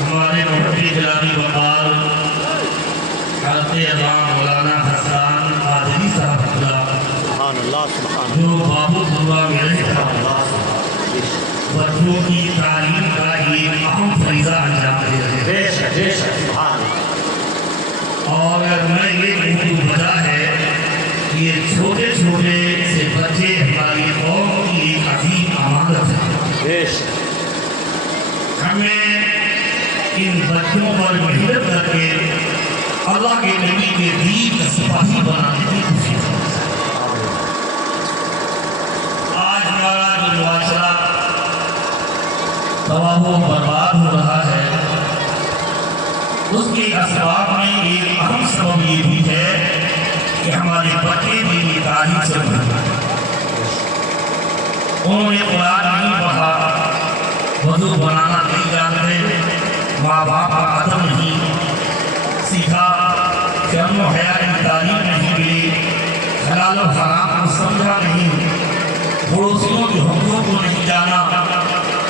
ہمارے مفتی جلالی وقار حضرت علامہ مولانا حسان قادری صاحب سبحان اللہ سبحان جو بابو دعا میں رہتا بچوں کی تعلیم کا ایک اہم فریضہ انجام دے رہے ہیں اور میں یہ موضوع بتا ہے کہ یہ چھوٹے چھوٹے سے بچے ہماری قوم کی ایک عظیم امانت ہے ہمیں ان بچوں پر محنت کر کے اللہ کے نبی کے دین کا سپاہی بنانے کی کوشش ہے آج ہمارا جو معاشرہ تباہ و برباد ہو رہا ہے اس کے اسباب میں ایک اہم سبب یہ بھی ہے کہ ہمارے بچے دینی تعلیم سے محروم ہیں انہوں نے قرآن نہیں پڑھا وضو بنانا نہیں جانتے ماں باپ کا ادب نہیں سیکھا شرم و حیا کی تعلیم نہیں ملی حلال و حرام کو سمجھا نہیں پڑوسیوں کے حقوق کو نہیں جانا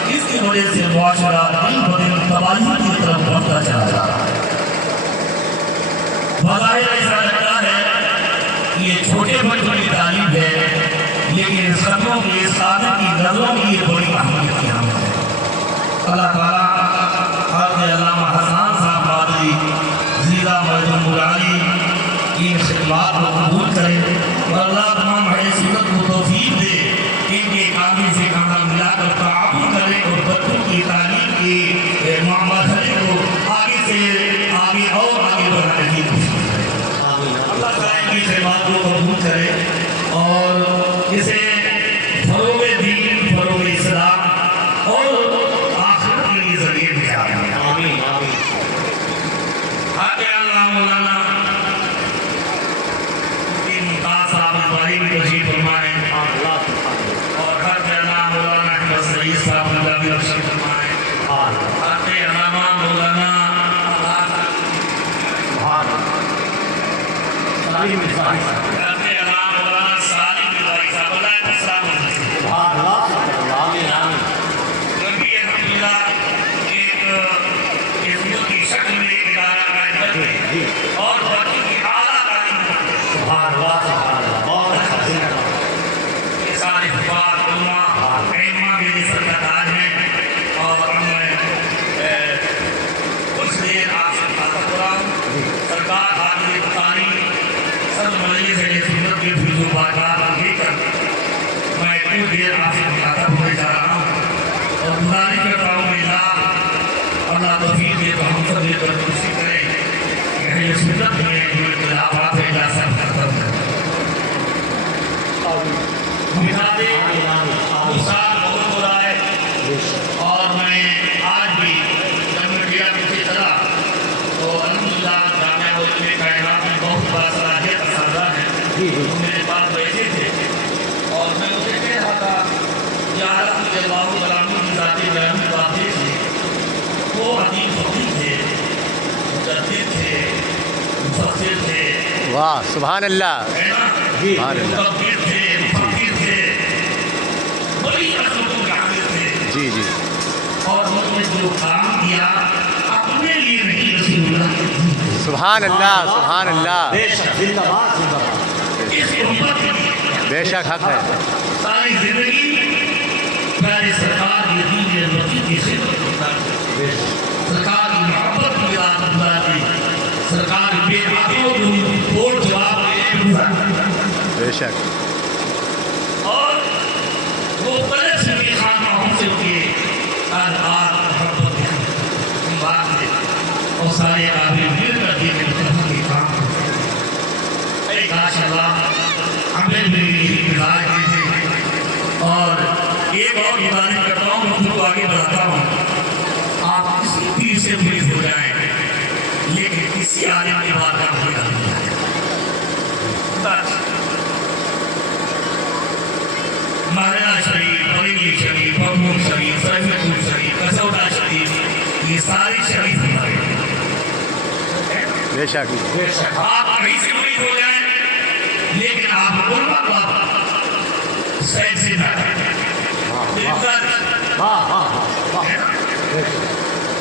اس کی وجہ سے معاشرہ دن بدن تباہی کی طرف بڑھتا چلا جا رہا ہے بظاہر ایسا لگتا ہے کہ یہ چھوٹے بچوں کی تعلیم ہے لیکن سبوں کے ساتھ کی نظروں کی یہ بڑی اہمیت کی ہم ہے اللہ تعالیٰ حضرت علامہ حسان صاحب قادری زیرہ مجمع مرالی کی خدمات کو قبول کرے اور اللہ تمام اہل سنت کو توفیق دے ان کے کاندھے سے کاندھا ملا کر تعاون کرے اور بچوں کی تعلیم کے معاملے کو آگے سے آگے اور آگے بڑھانے کی کوشش کرے اللہ تعالیٰ کی خدمات کو قبول کرے اور اسے فروغ دین فروغ اسلام اور آخرت کے لیے ذریعے بچھا دیں آمین آمین اللہ مولانا ان ممتاز صاحب باری میں تشریف فرمائیں اور حضرت علامہ مولانا احمد سعید صاحب اللہ بھی تشریف فرمائیں حضرت علامہ مولانا اور بچوں کی اعلیٰ تعلیم یہ سارے حفاظ علماء علماء میرے سر کا تاج ہیں اور میں کچھ دیر آپ سے بات کر رہا ہوں سرکار حاضر بخاری سب مجلس ہے سنت کے فیض و برکات لے کر میں کچھ دیر آپ سے مخاطب ہونے جا رہا ہوں اور گزارش کرتا ہوں کہ اللہ توفیق دے تو ہم سب مل کر کوشش کریں یہ سنت میں جو اختلافات ہے اللہ سب ختم ہے مثال موسیٰ بہت ہو رہا ہے اور میں آج بھی جب میڈیا میں کی طرح تو الحمدللہ جامعہ علوم کائنات میں بہت بڑا صلاحیت اساتذہ ہیں وہ میرے پاس بیٹھے تھے اور میں اسے کہہ رہا تھا یا رضی اللہ کلام کی ذاتی بیانی باتیں تھے وہ عظیم فقیر تھے مجدد تھے مفسر تھے واہ سبحان اللہ سبحان اللہ مفسر تھے فقیر تھے بڑی عظمتوں کے حامل تھے جی جی اور انہوں نے جو کام کیا اپنے لیے نہیں رسول اللہ کے دین سبحان اللہ سبحان اللہ اس امت کے لیے بے شک حق ہے ساری زندگی پیارے سرکار کی دین مجید کی خدمت کرتا ہے سرکار کی محبت کی یاد کرتا ہے سرکار بے حقوں کو کوٹ جواب بے شک اور وہ بڑے سبھی خانوں سے ان کے آدھار محبت بات میں اور سارے آدمی مل کر دین مصطفیٰ کے کام اے کاش اللہ ہمیں بھی مزاج دیتے اور ایک اور گزارش کرتا ہوں میں خود کو آگے بڑھاتا ہوں آپ کسی پیر سے مریض ہو جائیں لیکن کسی عالم کی بات کا ہوگا مہاراج شریف بریلی شریف بغور شریف سرحد پور شریف کسوٹا شریف یہ سارے شریف ہمارے بے شک آپ کہیں سے مریض ہو جائیں لیکن آپ علماء کا سید سے بیٹھے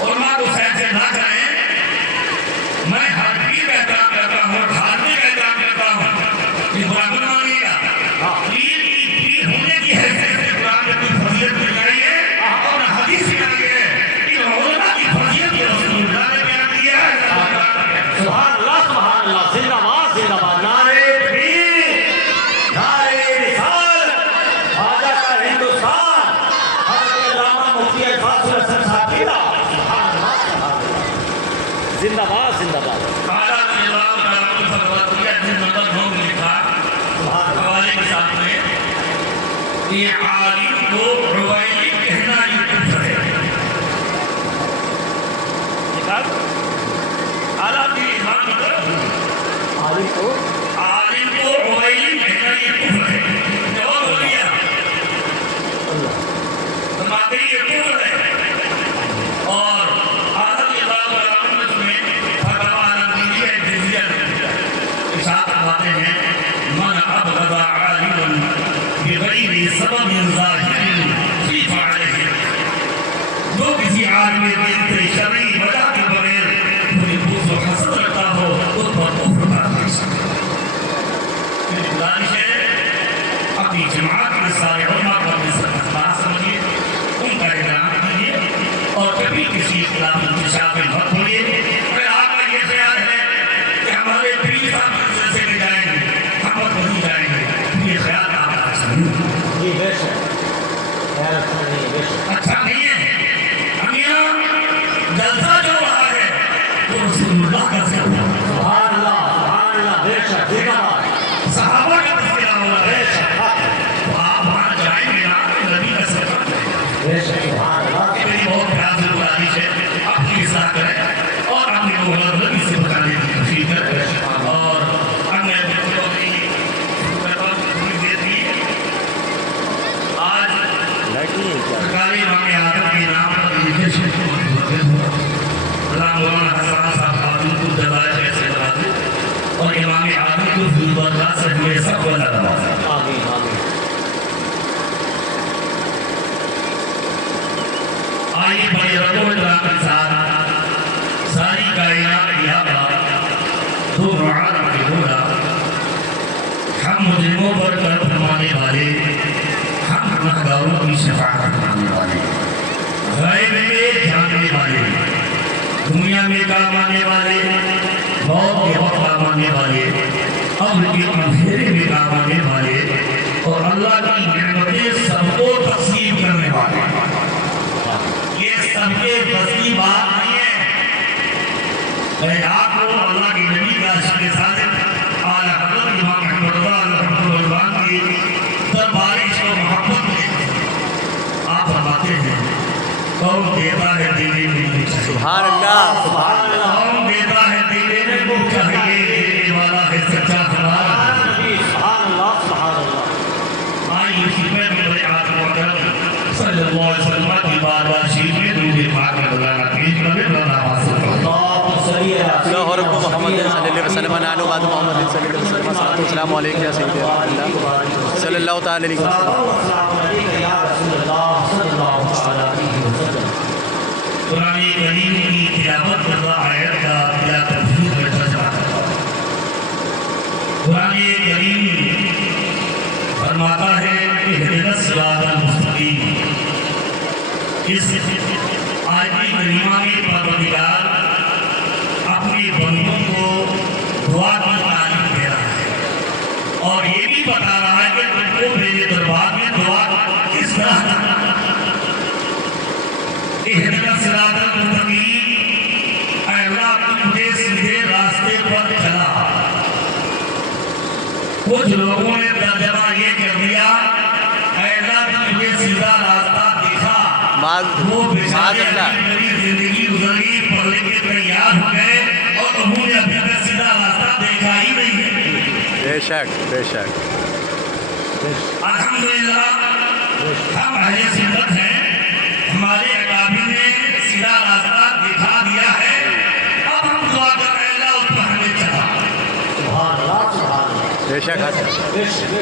علماء کو سائنس سے نہ کریں، میں ہر پیر کا احترام کرتا ہوں، دھارمک کا احترام کرتا ہوں، یہ برا مت مانیے گا۔ پیر ہونے کی حیثیت سے قرآن میں کوئی فضیلت دکھائی ہے اور حدیث سکھائی ہے، ان علماء کی فضیلت کو رسول اللہ نے بیان کیا ہے۔ سبحان اللہ زندہ باد نعرے تکبیر نعرے رسالت خواجہ کا ہندوستان حضرت علامہ مفتی الفاظ الحسن صاحب کی بات۔ سبحان اللہ زندہ باد اعلیٰ نظام کا فتویہ جن نمبر 9 میں لکھا حوالے کے ساتھ میں، یہ عالم کو رویلی کہنا یہ کفر ہے۔ اعلیٰ کی امام عالم کو رویلی کہنا یہ کفر ہے۔ جواب ہو گیا، فرماتے ہیں یہ کفر ہے۔ اور اعلیٰ کی امام میں فتویٰ نبویہ جزیہ ارشاد فرماتے ہیں، من ابغض عالما بغیر سبب ظاہر فی فعلہ، جو کسی عالم دین سے شرعی وجہ کے بغیر انہیں بغض و حسد رکھتا ہو اس پر کفر قرار دے سکتا ہے۔ میری گزارش ہے اپنی جماعت کے سارے علماء کو اپنے ساتھ بات سمجھیے، ان کا احترام کیجیے اور کبھی کسی خلاف انتشار میں مت ہوئیے۔ اگر آپ کا یہ خیال ہے کہ ہمارے پیر صاحب سلسلے میں جائیں گے ہم وقت نہیں جائیں گے، یہ خیال آپ کا اچھا نہیں ہے۔ جی بے شک اچھا نہیں ہے۔ ہم یہاں جلسہ جو رہا ہے وہ رسول اللہ کا ذکر ہے، سبحان اللہ بے شک زندہ باد صحابہ کا تذکرہ ہو رہا بے ہے۔ شک تو آپ وہاں جائیں گے نا تو نبی کا صدقہ کریں گے۔ بے شک سبحان اللہ یہ میری بہت پیار سے گزارش ہے، اپنی اصلاح کریں اور اپنی کو غلطی سے بتانے کی کوشش کریں اور اپنے بچوں کی پوری دے دی۔ آج سرکار امام اعظم کے نام پر یہ جشن غلام مولانا حسن صاحب خاتون کو جزائے خیر سے نوازے اور امام اعظم کو فیض برکات سے جڑے سب کو اللہ نوازے۔ آمین آئیے بڑے رب و اکرام کے ساتھ ساری کائنات یا دو عالم کے مولا، ہم مجرموں پر کرم فرمانے والے، ہم گنہگاروں کی شفاعت فرمانے والے، غیب میں جاننے والے، دنیا میں کام آنے والے، موت کے وقت کام آنے والے، قبر کے اندھیرے میں کام آنے والے اور اللہ کی نعمتیں سب کو تقسیم کرنے والے۔ یہ سب کے بس کی بات نہیں ہے۔ میں آپ کو اللہ کے نبی کا عشق صادق اعلیٰ حضرت امام احمد رضا رحمۃ اللہ کی دربار عشق و محبت میں آپ فرماتے ہیں، کون دیتا ہے دینے میں کچھ چاہیے، سبحان اللہ کون دیتا ہے دینے میں کچھ چاہیے، دینے والا ہے سچا ہمارا۔ آئیے خدمت میں بڑے آدم محترم صلی اللہ علیہ وسلم کی بارگاہ شریف میں درود پاک میں بلانا پیش کرے، بلانا حاصل کرے۔ اللہ رب محمد صلی اللہ علیہ وسلم نانو بعد محمد صلی اللہ علیہ وسلم السلام علیکم یا سیدی اللہ صلی اللہ تعالی علیہ وسلم۔ قرآن کریم کی تلاوت کرنا آیت کا یا تفسیر میں ترجمہ کرنا۔ قرآن کریم فرماتا ہے کہ اہدنا الصراط المستقیم۔ اس آیت کریمہ میں پروردگار اپنے بندوں کو دعا کی تعلیم دے رہا ہے اور یہ بھی بتا رہا ہے کہ تم کو میرے دربار میں دعا کس طرح کرنا۔ اہدنا الصراط المستقیم، اے اللہ تو مجھے سیدھے راستے پر چلا۔ کچھ لوگوں نے ترجمہ یہ کر دیا، اے اللہ تو مجھے سیدھا راستہ دکھا۔ وہ بیچارے میری زندگی گزری پڑھنے کے تیار ہو گئے اور انہوں نے ابھی تک سیدھا راستہ دیکھا ہی نہیں ہے۔ بے شک بے شک الحمدللہ ہم اہل سنت ہیں، ہمارے اکابر نے سیدھا راستہ دکھا دیا ہے، اب ہم دعا کر رہے ہیں اللہ اس پر ہمیں چلا۔ بے شک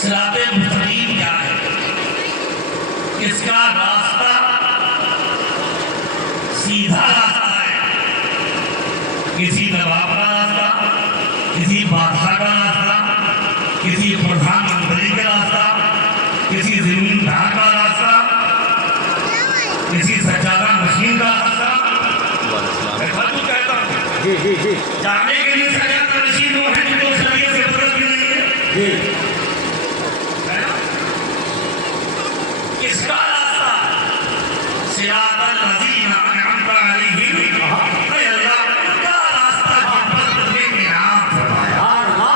صراط مستقیم کیا ہے؟ اس کا راستہ سیدھا راستہ ہے. کسی نواب کا راستہ, کسی بادشاہ کا راستہ, کسی پردھان منتری کا راستہ, کسی زمیندار کا راستہ, کسی سجادہ مشین کا راستہ. میں خود کہتا ہوں جی جی جی جانے کے لیے سجادہ مشین وہ ہے جو شریعت سے فرق بھی نہیں ہے. جی اس کا راستہ صراط الذین انعمت علیہم, اے اللہ کا راستہ جن پر تجھے انعام فرمایا,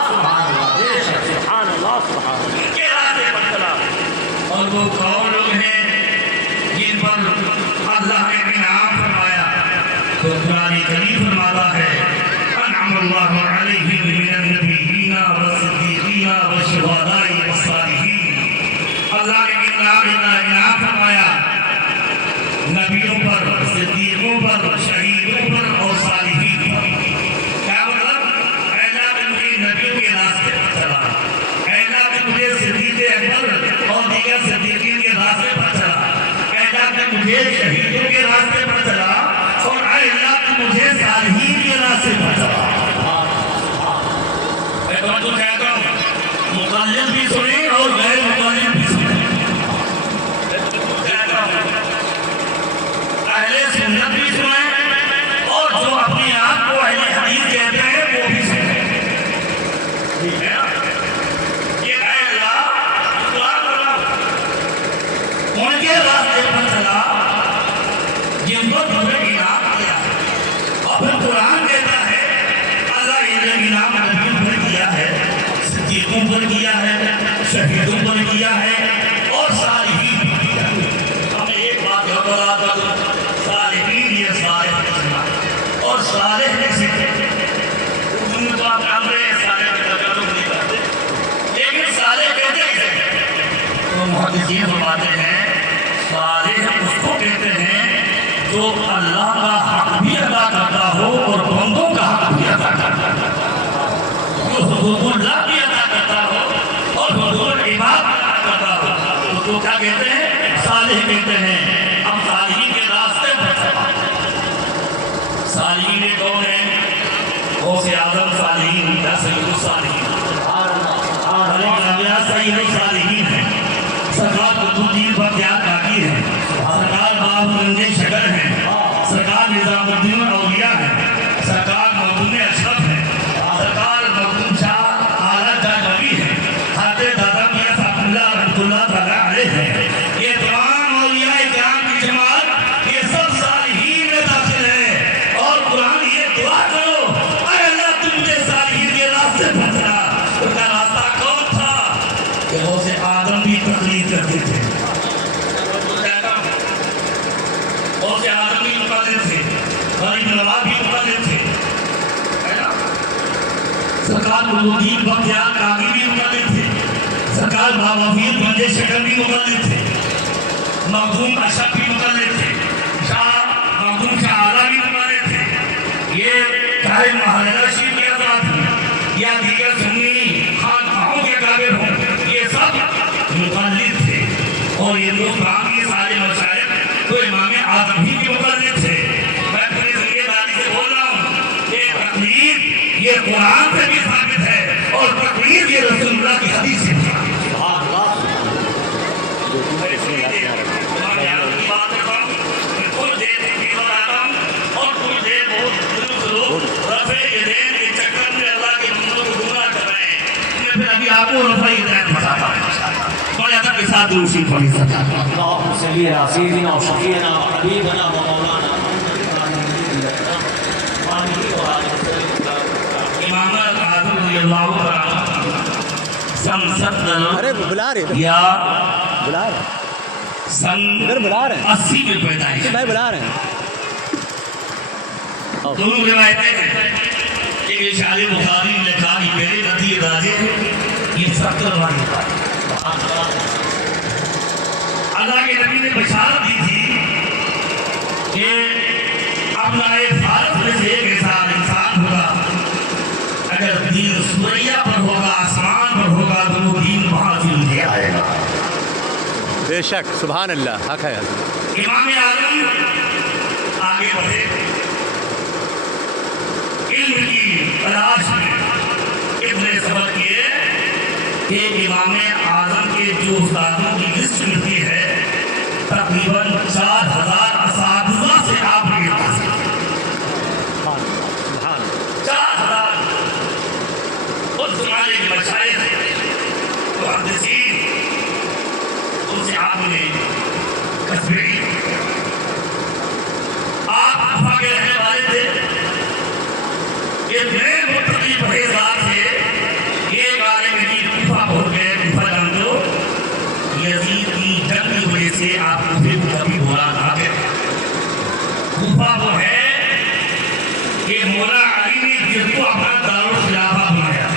سبحان اللہ بے شک سبحان اللہ سبحان اللہ. ان کے راستے پر چلا. اور وہ کون لوگ ہیں جن پر اللہ نے انعام فرمایا؟ تو قرآن کریم فرماتا ہے انعم اللہ علیہم من النبیین والصدیقین والشہداء والصالحین. اللہ نے انعام فرمایا نبیوں پر, صدیقوں پر, شہیدوں پر اور صالحین پر. کیا مطلب؟ اے اللہ نے مجھے نبیوں کے راستے پر چلا, اے اللہ نے مجھے صدیق اکبر اور دیگر صدیقین کے راستے پر چلا, اے اللہ نے مجھے شہیدوں کے راستے پر چلا, اور اے اللہ نے مجھے صالحین کے راستے پر چلا. میں تو کہتا ہوں مقلد بھی سنیں اور غیر مقلد بھی سنیں. اہل سنت بھی سنیں اور جو اپنے آپ کو اہل حدیث کہتے ہیں وہ بھی سنیں. ٹھیک ہے نا؟ یہ اے اللہ قرآن کرنا ان کے راستے پر چلا جن کو تمہیں انعام کیا. اور پھر قرآن کہتا ہے اللہ نے انعام نبیوں پر کیا ہے, صدیقوں پر کیا ہے, شہیدوں پر کیا ہے اور صالحین پر کیا ہے. ہم نے ایک بات یاد رہا تھا, صالحین یہ صالح اور صالح کسی اردو تو آپ جان رہے ہیں صالح کے ترجمہ نہیں کرتے, لیکن صالح کہتے ہیں تو محدثین فرماتے ہیں صالح اس کو کہتے ہیں جو اللہ کا حق بھی ادا کرتا ہو اور بندوں کا حق بھی ادا کرتا ہو, جو حقوق اللہ بھی ادا کرتا ہو اور حقوق العباد ادا کرتا ہو, اس کو کیا کہتے ہیں؟ صالح کہتے ہیں. ہم صالحین کے راستے پر چلا. صالحین کون ہیں؟ غوث اعظم صالحین یا سید الصالحین, سید الصالحین ہیں. سرکار قطب الدین بختیار کاکی ہیں, سرکار باب رنجے شکر ہیں, سرکار نظام الدین اولیاء ہیں, سرکار مخدوم اشرف ہیں, سرکار مخدوم شاہ اعلیٰ جاجوی ہیں, حضرت دادا میاں صاحب اللہ رحمۃ اللہ تعالیٰ علیہ ہیں. یہ تمام اولیاء کرام کی جماعت یہ سب صالحین میں داخل ہے. اور قرآن یہ دعا کرو اے اللہ تم مجھے صالحین کے راستے پر چلا. ان کا راستہ کون تھا کہ غوث آدم بھی تقلید کرتے تھے, غوث آدم بھی مقلد تھے, غریب نواز بھی مقلد تھے, سرکار قطبالدین بختیار کاکی بھی مقلد تھے, سرکار بابا فرید گنجے شکر بھی مقلد تھے, مخدوم اشرف بھی مقلد تھے, مخدوم شاہ اعلیٰ بھی مقلد تھے. یہ چاہے مہاراجہ شریف کے آزاد ہوں یا دیگر سنی خانقاہوں کے قابل ہوں, یہ سب مقلد تھے. اور یہ لوگ قرآن کے سارے مشائخ تو امام اعظم ہی کے مقلد تھے. میں پوری ذمہ داری سے بول رہا ہوں کہ تقلید یہ قرآن سے بھی ثابت ہے اور تقلید یہ رسول اللہ کی حدیث سے بھی ثابت ہے. آپ کو رفعی ہدایت بتاتا ہوں بڑے ادب کے ساتھ دوسری پڑھی سکتا ہوں. اللهم صل على سيدنا وشفيعنا وحبيبنا ومولانا امام اعظم رضی اللہ عنہ سن 70 بلا رہے یا بلا رہے سن ادھر بلا رہے ہیں 80 میں پیدائش. بھائی بلا رہے ہیں. دونوں روایتیں ہیں. ایک اشعار بخاری نے لکھا کہ میرے نبی راجے یہ 70 والی بات. اللہ کے نبی نے بشارت دی تھی کہ اپنا فارغ میں سے ایک انسان ہوگا, اگر دین سوریا پر ہوگا, آسمان پر ہوگا تو وہ دین وہاں سے لے آئے گا. بے شک سبحان اللہ حق ہے امام اعظم آگے بڑھے علم کی تلاش میں اتنے سبق کیے کہ امام اعظم کے جو استادوں کی لسٹ ملتی ہے تقریباً 4000 اساتذہ سے آپ نے حاصل کیا 4000 اس زمانے کے مشائخ محدثین ان سے آپ نے تصویر آپ کوفہ کے رہنے والے تھے یہ نئے متقی پرہیزگار تھے ایک عالم دین کوفہ پہنچ گئے کوفہ جان لو یزید کی جنگ کی وجہ سے آپ کوفے کو کبھی بولا نہ گئے کوفہ وہ ہے کہ مولا علی نے جس کو اپنا دارالخلافہ بنایا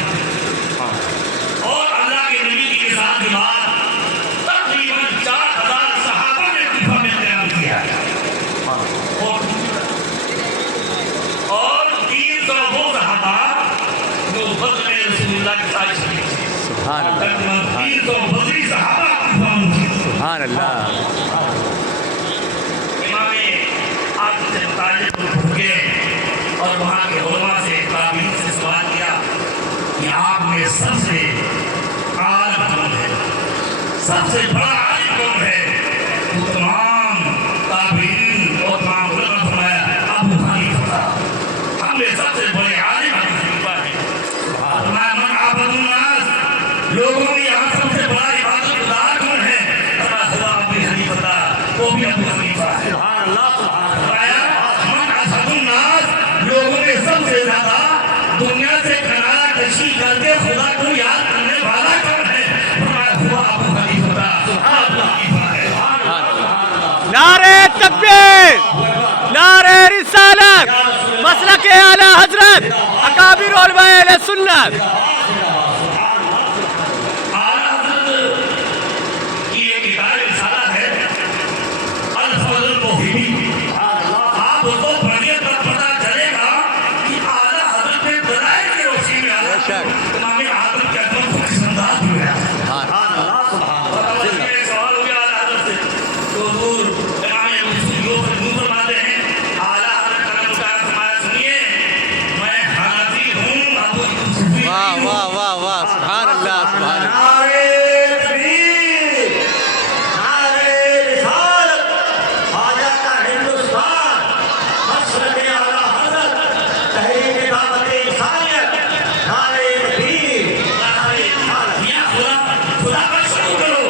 اور اللہ کے نبی کی مثال کے بعد تقریباً 4000 صحابہ نے کوفہ میں قیام کیا اور 300 وہ صحابہ جو بدر رسول اللہ کی سائش کی سبحان اللہ 300 بدری صحابہ کوفہ میں سبحان اللہ امام آپ سے متعلق پھوکے اور وہاں کے علماء سے تابعین سے سوال کیا کہ آپ میں سب سے عالم کون ہے سب سے بڑا عالم کون ہے وہ تمام تابعین اور تمام علماء فرمایا ابو حنیفہ ہم میں سب سے بڑے عالم ابو حنیفہ ہیں فرمایا من عبد الناس لوگوں میں یہاں سب سے بڑا عبادت گزار کون ہے فرمایا خدا ابو حنیفہ وہ بھی ابو حنیفہ ہے لوگوں نے سب سے زیادہ دنیا سے کنارہ کشی کر کے خدا کو یاد کرنے والا کون ہے فرمایا ہوا ابو حنیفہ ابو حنیفہ ہے نعرہ تکبیر نعرہ رسالت مسلک اعلی حضرت اکابر علماء اہل سنت اعلیٰ حضرت کی ایک کتاب رسالہ ہے الفضل الموہبی آپ اس کو پڑھیے تب پتہ چلے گا کہ اعلیٰ حضرت نے دلائل کی روشنی میں امام اعظم کے اندر کو کس انداز میں ہے سوال ہو گیا اعلیٰ حضرت سے تو حضور امام ابو فرماتے ہیں اعلیٰ حضرت کا نام اٹھایا فرمایا سنیے میں حنفی ہوں ابو یوسفی واہ واہ واہ واہ سبحان اللہ سبحان اللہ نعرہ تکبیر نعرہ رسالت خواجہ کا ہندوستان مسلک اعلیٰ حضرت تحریک دعوت انسانیت نعرہ تکبیر نعرہ رسالت یا خدا کا شکر کرو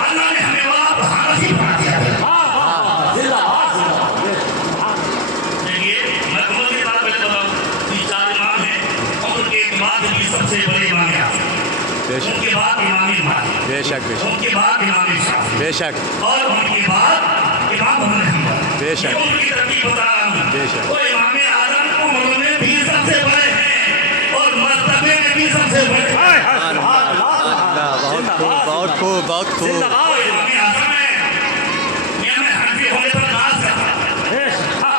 اللہ نے ہمیں وہاں حنفی بنا دیا ہے زندہ باد دیکھیے میں تمہیں کی بات پہلے بتاؤں کہ 4 امام ہیں اور ان کے بعد بھی سب سے بڑے امام ہیں بے ان شک کے بعد امام مالک بے شک بے ان شک کے بعد امام شافعی بے شک اور ان کے بعد امام ابو حنیفہ بے شک یہ ان کی ترتیب بتا رہا ہوں بے شک وہ امام اعظم عمر میں بھی سب سے بڑے ہیں اور مرتبے میں بھی سب سے بڑے ہیں سبحان اللہ بہت خوب بہت خوب زندہ باد وہ امام اعظم ہیں میں حنفی ہونے پر ناز کرتا ہوں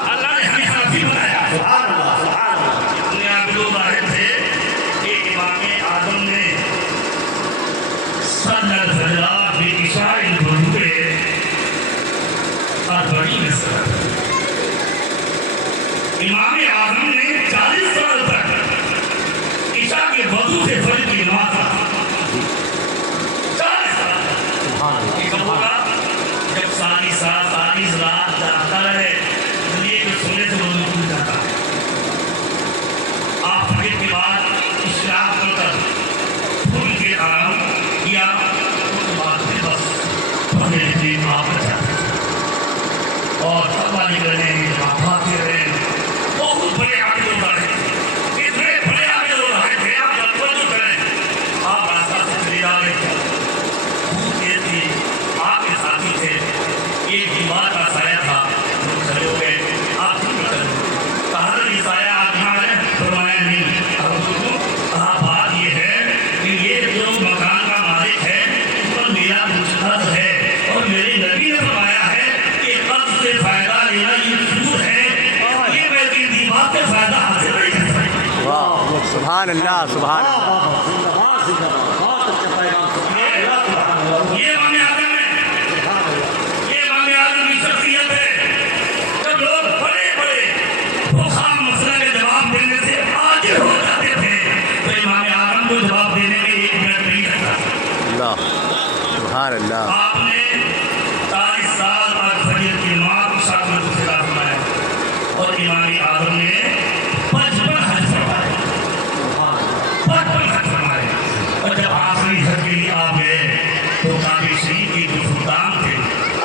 اللہ نے ہمیں حنفی بنایا سبحان اللہ سبحان اللہ اپنے آپ لوگ ظاہر تھے کہ امام اعظم نے سنت فجرات بے عشاء الوضوء اربعین سنت امام اعظم نے 40 سال تک عشاء کے وضو سے فجر کی نماز پڑھی 40 سال یہ کب ہوگا جب ساری رات جاگتا رہے یہ کہ سونے سے وضو ٹوٹ جاتا ہے آپ فجر کے بعد اشراق کر پھول کے آرام کیا اس کے بعد پھر بس پڑھنے سے آپ جاتے اور سوال کرنے بھاگتے رہے بہت بڑے عامل ہوتا ہے اتنے بڑے عامل ہوتا ہے کہ آپ جب توجہ کریں آپ راستہ سے چلے جا رہے تھے بھوک یہ تھی آپ کے ساتھی تھے ایک دیوار کا سایہ تھا وہ کھڑے ہو گئے آپ کیوں کھڑے کہا یہ سایہ آپ یہاں ہے فرمایا نہیں کہا بات یہ ہے کہ یہ جو مکان کا مالک ہے اس پر میرا مستحق ہے اور میرے نبی نے فرمایا ہے کہ قرض سے فائدہ لینا یہ سود ہے یہ میں دیوار سے فائدہ حاصل نہیں کر سکتا واہ سبحان اللہ سبحان اللہ زندہ باد زندہ باد بہت اچھا پیغام یہ امام اعظم ہے اللہ سبحان اللہ آپ نے 40 سال بعد فجر کی نماز کے ساتھ میں دوسرا فرمایا اور امام اعظم نے 55 حج فرمائے 55 حج فرمائے اور جب آخری حج کے لیے آپ گئے تو کعبہ شریف کے جو سلطان تھے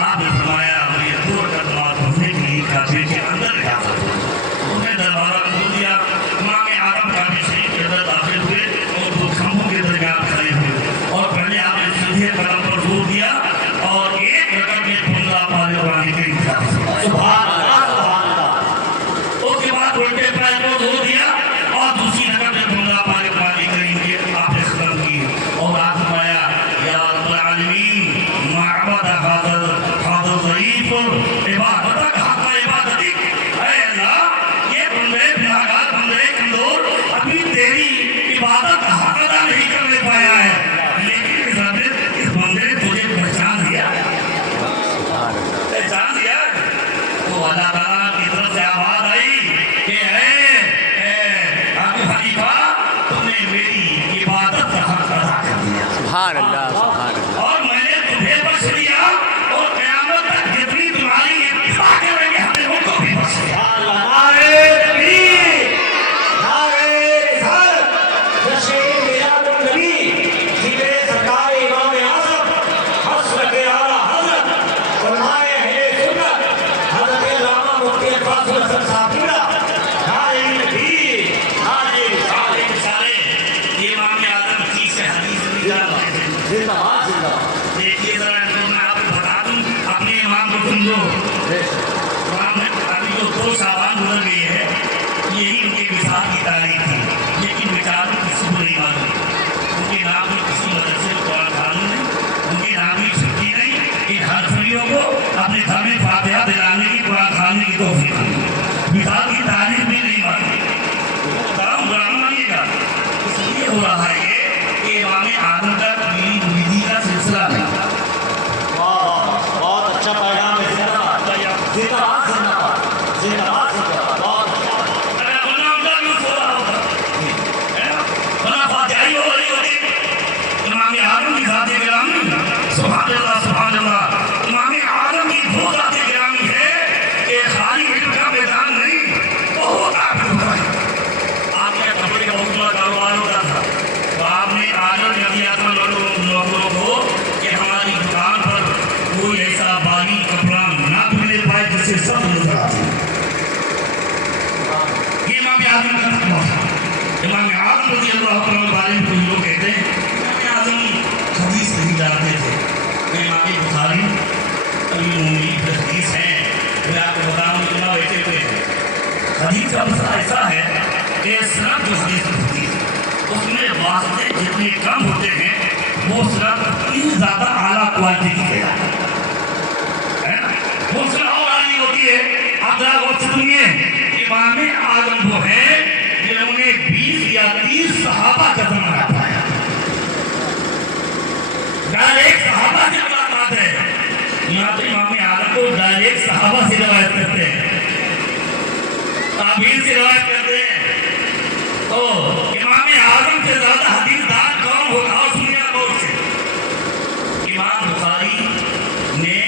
آپ نے فرمایا مجھے 2 رکعت نماز پڑھنے کے لیے کعبے کے اندر لے جاتا انہوں نے دروازہ کھول دیا امام اعظم کعبہ شریف کے اندر داخل ہوئے اور 2 کھمبوں کے درمیان کھڑے ہوئے اور پہلے آپ نے سیدھے قدم پر زور دیا اور 1 رکعت میں 15 پارے قرآن کریم کی تلاوت فرمائی سبحان اللہ سبحان اللہ اس کے بعد الٹے پیر کو زور دیا اور دوسری رکعت میں 15 پارے قرآن کریم کے آپ نے ختم کیے اور آپ فرمایا یا رب العالمین معبد حاضر ضعیف عبادتک حق عبادتک اے اللہ یہ بندے گناہگار بندے کمزور ابھی تیری عبادت کا حق ادا نہیں کرنے پایا ہے لیکن اس بندے نے تجھے پہچان لیا پہچان لیا تو اللہ تعالیٰ کی طرف سے آواز آئی کہ اے ابو حنیفہ تم نے میری عبادت کا حق ادا کر دیا سبحان اللہ سبحان اللہ اور میں نے تمہیں بخش دیا اور قیامت تک جتنی تمہاری اتفاق کریں گے ہمیں ان کو بھی بخش دیا نعرے تکبیر نعرے رسالت جشن میلاد النبی ذکر سرکار امام اعظم حضرت اعلیٰ حضرت علمائے اہل سنت حضرت علامہ مفتی الفاظ الحسن صاحب نعرے تکبیر نعرے رسالت سارے یہ امام اعظم کی سے حدیث نہیں جانتے تھے زندہ باد زندہ باد دیکھیے ذرا میں آپ کو بتا دوں اپنے امام کو سن لو امام نے ابھی جو 2 شعبان گزر گئے ہیں یہی ان کے مثال کی تاریخ تھی لیکن بیچاروں کسی کو نہیں معلوم ان کے نام میں کسی مدرسے میں قرآن خانوں نے ان کے نام میں چھٹی نہیں کہ ہر چھٹیوں کو اپنے گھر میں فاتحہ دلانے کی قرآن خانے کی توفیق دی مثال کی تاریخ بھی نہیں معلوم تمام برہم مانیے گا اس لیے ہو رہا ہے کہ امام اعظم کا پیری مریدی کا سلسلہ نہیں بہت اچھا پیغام ہے زندہ باد زندہ باد زندہ باد زندہ باد زندہ باد بہت اچھا اگر بنا ان کا بھی ہو رہا ہوتا بنا فاتحائی ہو رہی ہوتی امام اعظم کی ذات گرامی سبحان اللہ امام اعظم کی وہ ذات گرامی ہے کہ خالی علم کا میدان نہیں بہت آپ آپ کے کپڑے کا بہت بڑا کاروبار ہوتا تھا تو آپ نے آرڈر کر دیا تھا لوگوں کو کہ ہماری دکان پر کوئی ایسا باغی کپڑا نہ مل پائے جس سے سب نظر آتے یہ امام اعظم کا تقویٰ تھا امام اعظم رضی اللہ عنہ کے بارے میں کچھ لوگ کہتے ہیں امام اعظم حدیث نہیں جانتے تھے امام بخاری کبھی امید حدیث ہیں میں آپ کو بتاؤں اتنا بیٹھے ہوئے ہیں حدیث کا مسئلہ ایسا ہے کہ صرف جو حدیث ہوتی ہے اس میں واسطے جتنے کم ہوتے ہیں وہ صرف اتنی زیادہ اعلیٰ کوالٹی کی کہلاتی ہے وہ صرف اور اعلیٰ ہوتی ہے آپ ذرا غور سے سنیے امام اعظم وہ ہیں جنہوں نے 20 یا 30 صحابہ کا زمانہ پایا ڈائریکٹ صحابہ سے ملاقات ہے یہاں پہ امام اعظم کو ڈائریکٹ صحابہ سے روایت کرتے ہیں تابعین سے روایت کرتے ہیں تو امام اعظم سے زیادہ حدیث دار کون ہوگا اور سنیے غور سے امام بخاری میں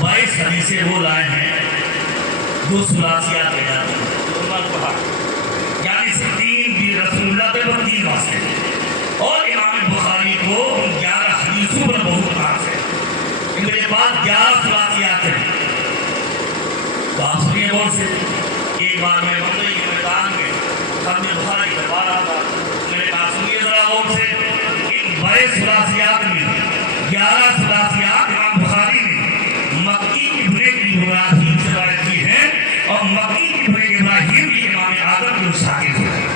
22 حدیثیں وہ لائے ہیں جو ثلاثیات کہلاتی ہیں یعنی 3 بھی رسول اللہ پہ 3 واسطے اور امام بخاری کو 11 حدیثوں پر بہت ناز ہے ان کے بعد 11 ثلاثیات ہیں تو آپ سنیے غور سے ایک بار میں بمبئی کے میدان میں ختم بخاری کروا رہا تھا میں نے کہا سنیے ذرا غور سے ان 22 ثلاثیات میں 11 ثلاثیات امام بخاری نے مکی ابن ابراہیم سے روایت کی ہے اور مکی ابن ابراہیم بھی امام اعظم کے شاگرد ہیں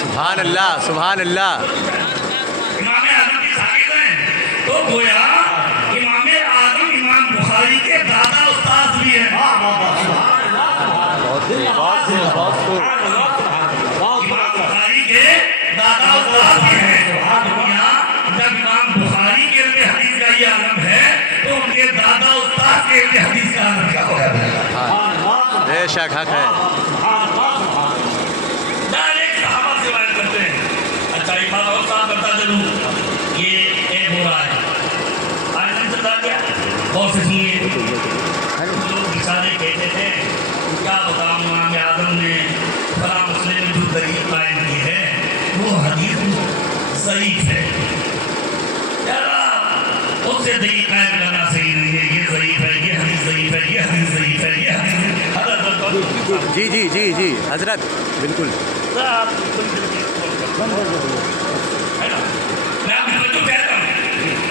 سبحان اللہ سبحان اللہ امام اعظم کے شاگرد ہیں تو گویا امام اعظم امام بخاری کے دادا استاد بھی ہیں امام بخاری کے دادا استاد بھی ہیں جب امام بخاری کے علم حدیث کا یہ عالم ہے تو ان کے دادا استاد کے علم حدیث کا عالم کیا ہوگا بے شک حق ہے ڈائریکٹ صحابہ سے روایت کرتے ہیں اچھا ایک بات اور صاحب بتا دوں ضعیف ہے. ذرا اسے دلیل قائم کرنا صحیح نہیں ہے. یہ ضعیف ہے, یہ حدیث ضعیف ہے, یہ حدیث ضعیف ہے, یہ حدیث حضرت جی جی جی جی حضرت بالکل. ہے نا, میں آپ کو کہتا ہوں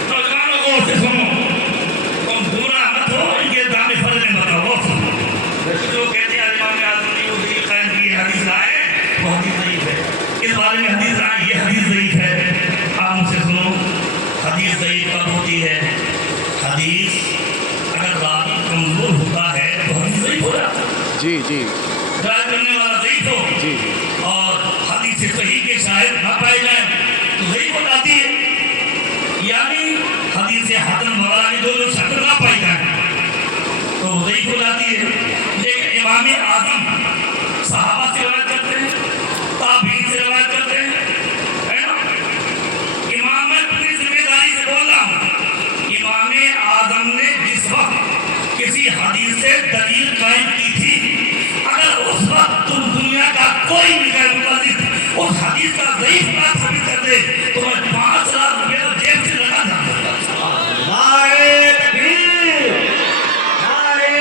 نوجوانوں کو سے سنو, تم گمراہ مت ہو, ان کے دام فرض میں مت ہو. جو کہتے ہیں امام اعظم نے وہ دلیل قائم کی حدیث لائے وہ حدیث ضعیف ہے. اس بارے میں حدیث لائے یہ حدیث ضعیف ہے. آپ مجھ سے سنو, حدیث ضعیف کب ہوتی ہے؟ حدیث اگر راوی کمزور ہوتا ہے تو حدیث ضعیف ہو جاتا ہے. جی جی روایت کرنے والا ضعیف ہو جی جی اور حدیث صحیح کے شاہد نہ پائے جائیں تو ضعیف ہو جاتی ہے. یعنی حدیث حسن وغیرہ کی جو شکل نہ پائی جائیں تو ضعیف ہو جاتی ہے. لیکن امام اعظم صحابہ سے روایت کرتے ہیں, تابعین سے روایت کرتے ہیں, ہے نا. امام اپنی ذمہ داری سے بول رہا ہوں, امام اعظم نے جس وقت کسی حدیث سے دلیل قائم کی تھی, اگر اس وقت تم دنیا کا کوئی بھی غیر مقلد اس حدیث کا ضعیف بات ثابت کر دے تو میں 5 لاکھ روپے تو جیب سے لگا جاتا. نعرے تکبیر, نعرے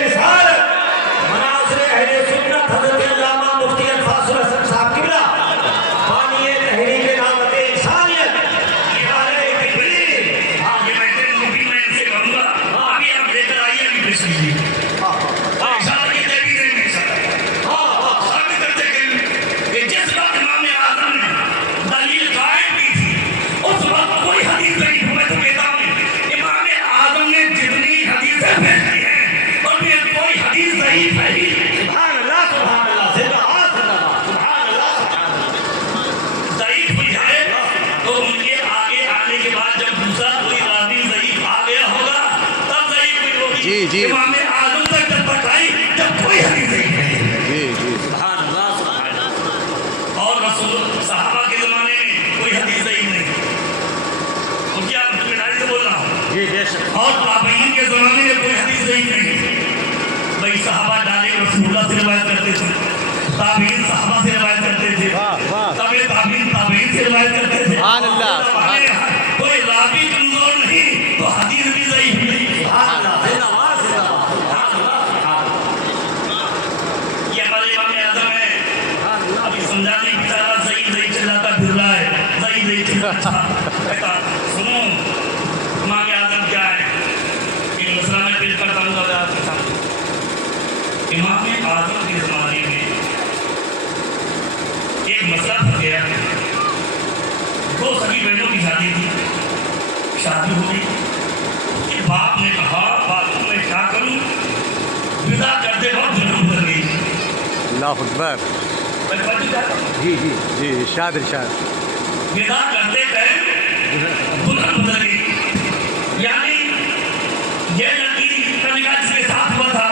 رسالت. مناظر اہل سنت حضرت علامہ مفتی الفاضل حسن صاحب قبلہ بانی تحریک دعوت انسانیت. نعرے تکبیر. ہاں یہ میں ان سے کہوں گا, ابھی آپ لے کر آئیے ابھی پیش کیجیے. اشارہ یہ دے بھی دیں گے ثابت کرتے کہ جس وقت امام اعظم نے دلیل قائم کی تھی اس وقت کوئی حدیث نہیں. میں تو کہتا ہوں امام اعظم نے جتنی حدیثیں بھیجی ہیں ان میں کوئی حدیث ضعیف ہے ہی. سبحان اللہ, سبحان اللہ, زندہ باد, زندہ باد, سبحان اللہ, سبحان اللہ. ضعیف ہوئی ہے تو ان کے آگے آنے کے بعد جب دوسرا کوئی راوی ضعیف آ گیا ہوگا تب ضعیف ہوئی ہوگی. جی جی امام اعظم تک جب تک آئی جب کوئی حدیث ضعیف نہیں. جی جی سبحان اللہ, سبحان اللہ. اور رسول صحابہ کے زمانے میں کوئی حدیث ضعیف نہیں. اور کیا ذمہ داری سے بول رہا ہوں, جی بے شک. اور تابعین کے زمانے میں کوئی حدیث ضعیف نہیں. بھائی صحابہ ڈالے رسول اللہ سے روایت کرتے تھے, تابعین صحابہ سے روایت کرتے تھے, واہ واہ تابعین سے روایت کرتے تھے. سبحان اللہ, سبحان کوئی راوی کمزور نہیں تو حدیث بھی ضعیف نہیں. سبحان اللہ, زندہ باد, زندہ باد, سبحان اللہ, سبحان اللہ. یہ ہمارے امام اعظم ہے. ابھی سمجھانے کی طرح ضعیف چلاتا پھر رہا ہے, ضعیف کہتا سنو امام اعظم کیا ہے. ایک مسئلہ میں پیش کرتا ہوں آپ کے سامنے. امام اعظم کے زمانے میں ایک مسئلہ پھر گیا. 2 سگی بہنوں کی شادی تھی, شادی ہو گئی. اس کے باپ نے کہا بات میں کیا کروں, ودا کرتے وقت جنم کر گئی. اللہ اکبر. میں پڑھ جاتا ہوں. جی جی جی ارشاد ارشاد. ودا کرتے ٹائم دلہن بدل گئی. یعنی یہ لڑکی کا نکاح جس کے ساتھ ہوا تھا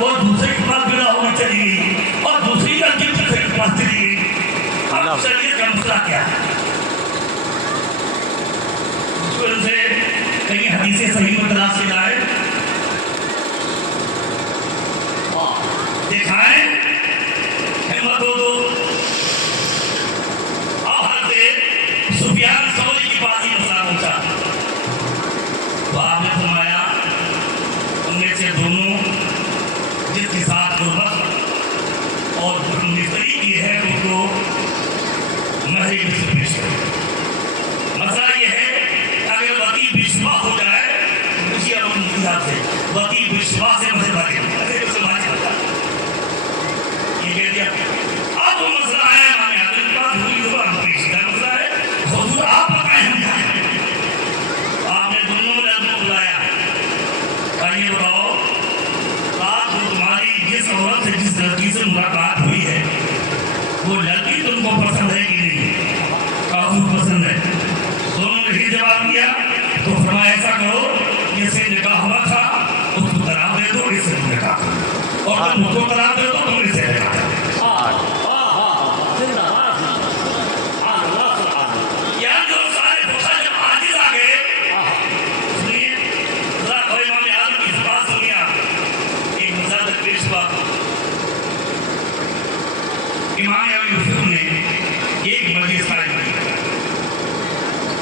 وہ دوسرے کے پاس ودا ہونے چلی گئی اور دوسری لڑکی دوسرے کے پاس چلی گئی. اب شریعت کا مسئلہ کیا ہے؟ اس وجہ سے کئی حدیثیں صحیح میں تلاش سے لائے دکھائیں, ہمت ہو دو. حضرت سفیان ثوری کی بازی مسئلہ پہنچا تو آپ نے فرمایا ان میں سے دونوں جس کے ساتھ غربت اور مستری کی ہے ان کو مہر سے پیش کرو. مسئلہ یہ ہے کہ اگر وتی بشوا ہو جائے اسی حساب سے وتی بشوا سے مہر بھاگے یہ کہہ دیا. اب وہ مسئلہ آیا امام اعظم کے پاس, ہوئی زبان پیچیدہ مسئلہ ہے, حضور آپ بتائیں ہم جائیں. آپ نے دونوں لڑکوں کو بلایا, یہ بتاؤ رات کو تمہاری جس عورت سے جس لڑکی سے ملاقات ہوئی ہے وہ لڑکی تم کو پسند ہے کہ نہیں؟ کافی پسند ہے. دونوں نے ہی جواب دیا تو فرمایا ایسا کرو جس سے نکاح ہوا تھا اس کو طلاق دے دو, اس سے نکاح کرو, اور تم اس کو طلاق دے دو تم اس سے نکاح کرو. یار جو سارے فقہ جب عاجز آ گئے, سنیے ذرا اور امام اعظم کی بات سنیے آپ. ایک مسئلہ پیش ہوا, امام ابو یوسف نے ایک مجلس قائم کی.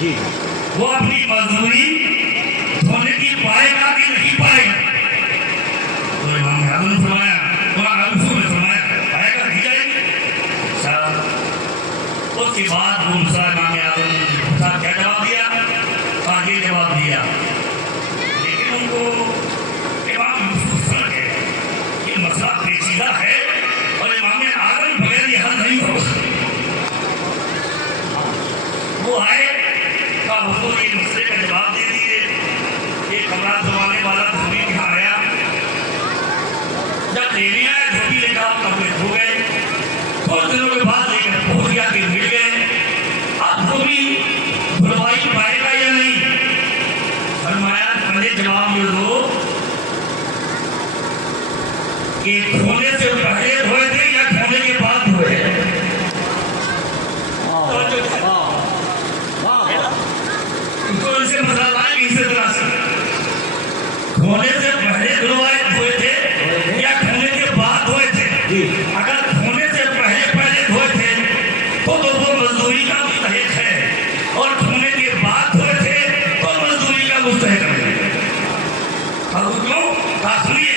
جی وہ اپنی مزدوری دھونے کی پائے گا کہ نہیں پائے گا؟ تو امام اعظم نے فرمایا، قرآن رسول نے فرمایا پائے گا، دی جائے گی۔ اچھا، اس کے بعد وہ مسئلہ امام اعظم نے پوچھا کیا جواب دیا؟ کہا یہ جواب دیا، لیکن ان کو امام یوسف سمجھ گئے یہ مسئلہ پیچیدہ ہے اور امام اعظم بغیر یہ حل نہیں ہو سکتا۔ وہ آئے کہا حضور یہ مسئلے کا جواب دے دیے۔ ایک کپڑا دھوانے والا دھوبی کے یہاں آیا، جب لینے آئے دھوبی نے کہا کپڑے دھو گئے، کچھ دنوں کے بعد لے کر پہنچ گیا کہ مل گئے۔ اب دھوبی دھلوائی پائے گا یا نہیں؟ فرمایا پہلے جواب یہ دو کہ دھونے سے پہلے دھوئے تھے یا دھونے کے بعد دھوئے؟ تو ان سے مسئلہ لائے کہ اسے طرح سے دھونے سے پہلے دھلوائے دھوئے تھے یا دھونے کے بعد دھوئے تھے؟ اگر دھونے سے پہلے دھوئے تھے تو وہ مزدوری کا مستحق ہے، اور دھونے کے بعد دھوئے تھے تو مزدوری کا مستحق ہے۔ اور کیوں؟ کہا سنیے،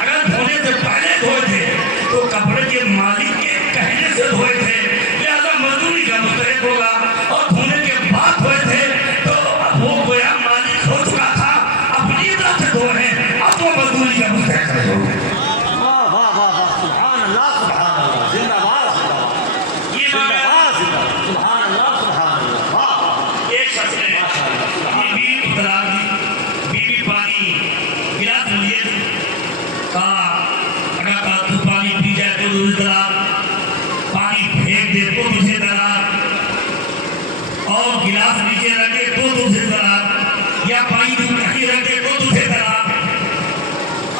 اگر دھونے سے پہلے دھوئے تھے تو کپڑے کے مالک کے کہنے سے دھوئے تھے، لہذا مزدوری کا مستحق ہوگا، اور دھونے کے بعد دھوئے تھے تو وہ گویا مالک ہو چکا تھا، اپنی طرف سے دھوئے ہیں، اب وہ مزدوری کا مستحق ہے۔ واہ واہ واہ واہ، سبحان اللہ سبحان اللہ، زندہ باد زندہ باد، یہ زندہ معنی باد زندہ باد، سبحان اللہ سبحان اللہ، واہ ایک شخص نے یہ بیوی طلاق دی، بیوی پانی گلاس لیے، کہا اگر تو پانی پی جائے تو تجھے طلاق، پانی پھینک دے تو تجھے طلاق، اور گلاس نیچے رکھے تو تجھے طلاق، یا پانی تو کہیں رکھے تو تجھے طلاق۔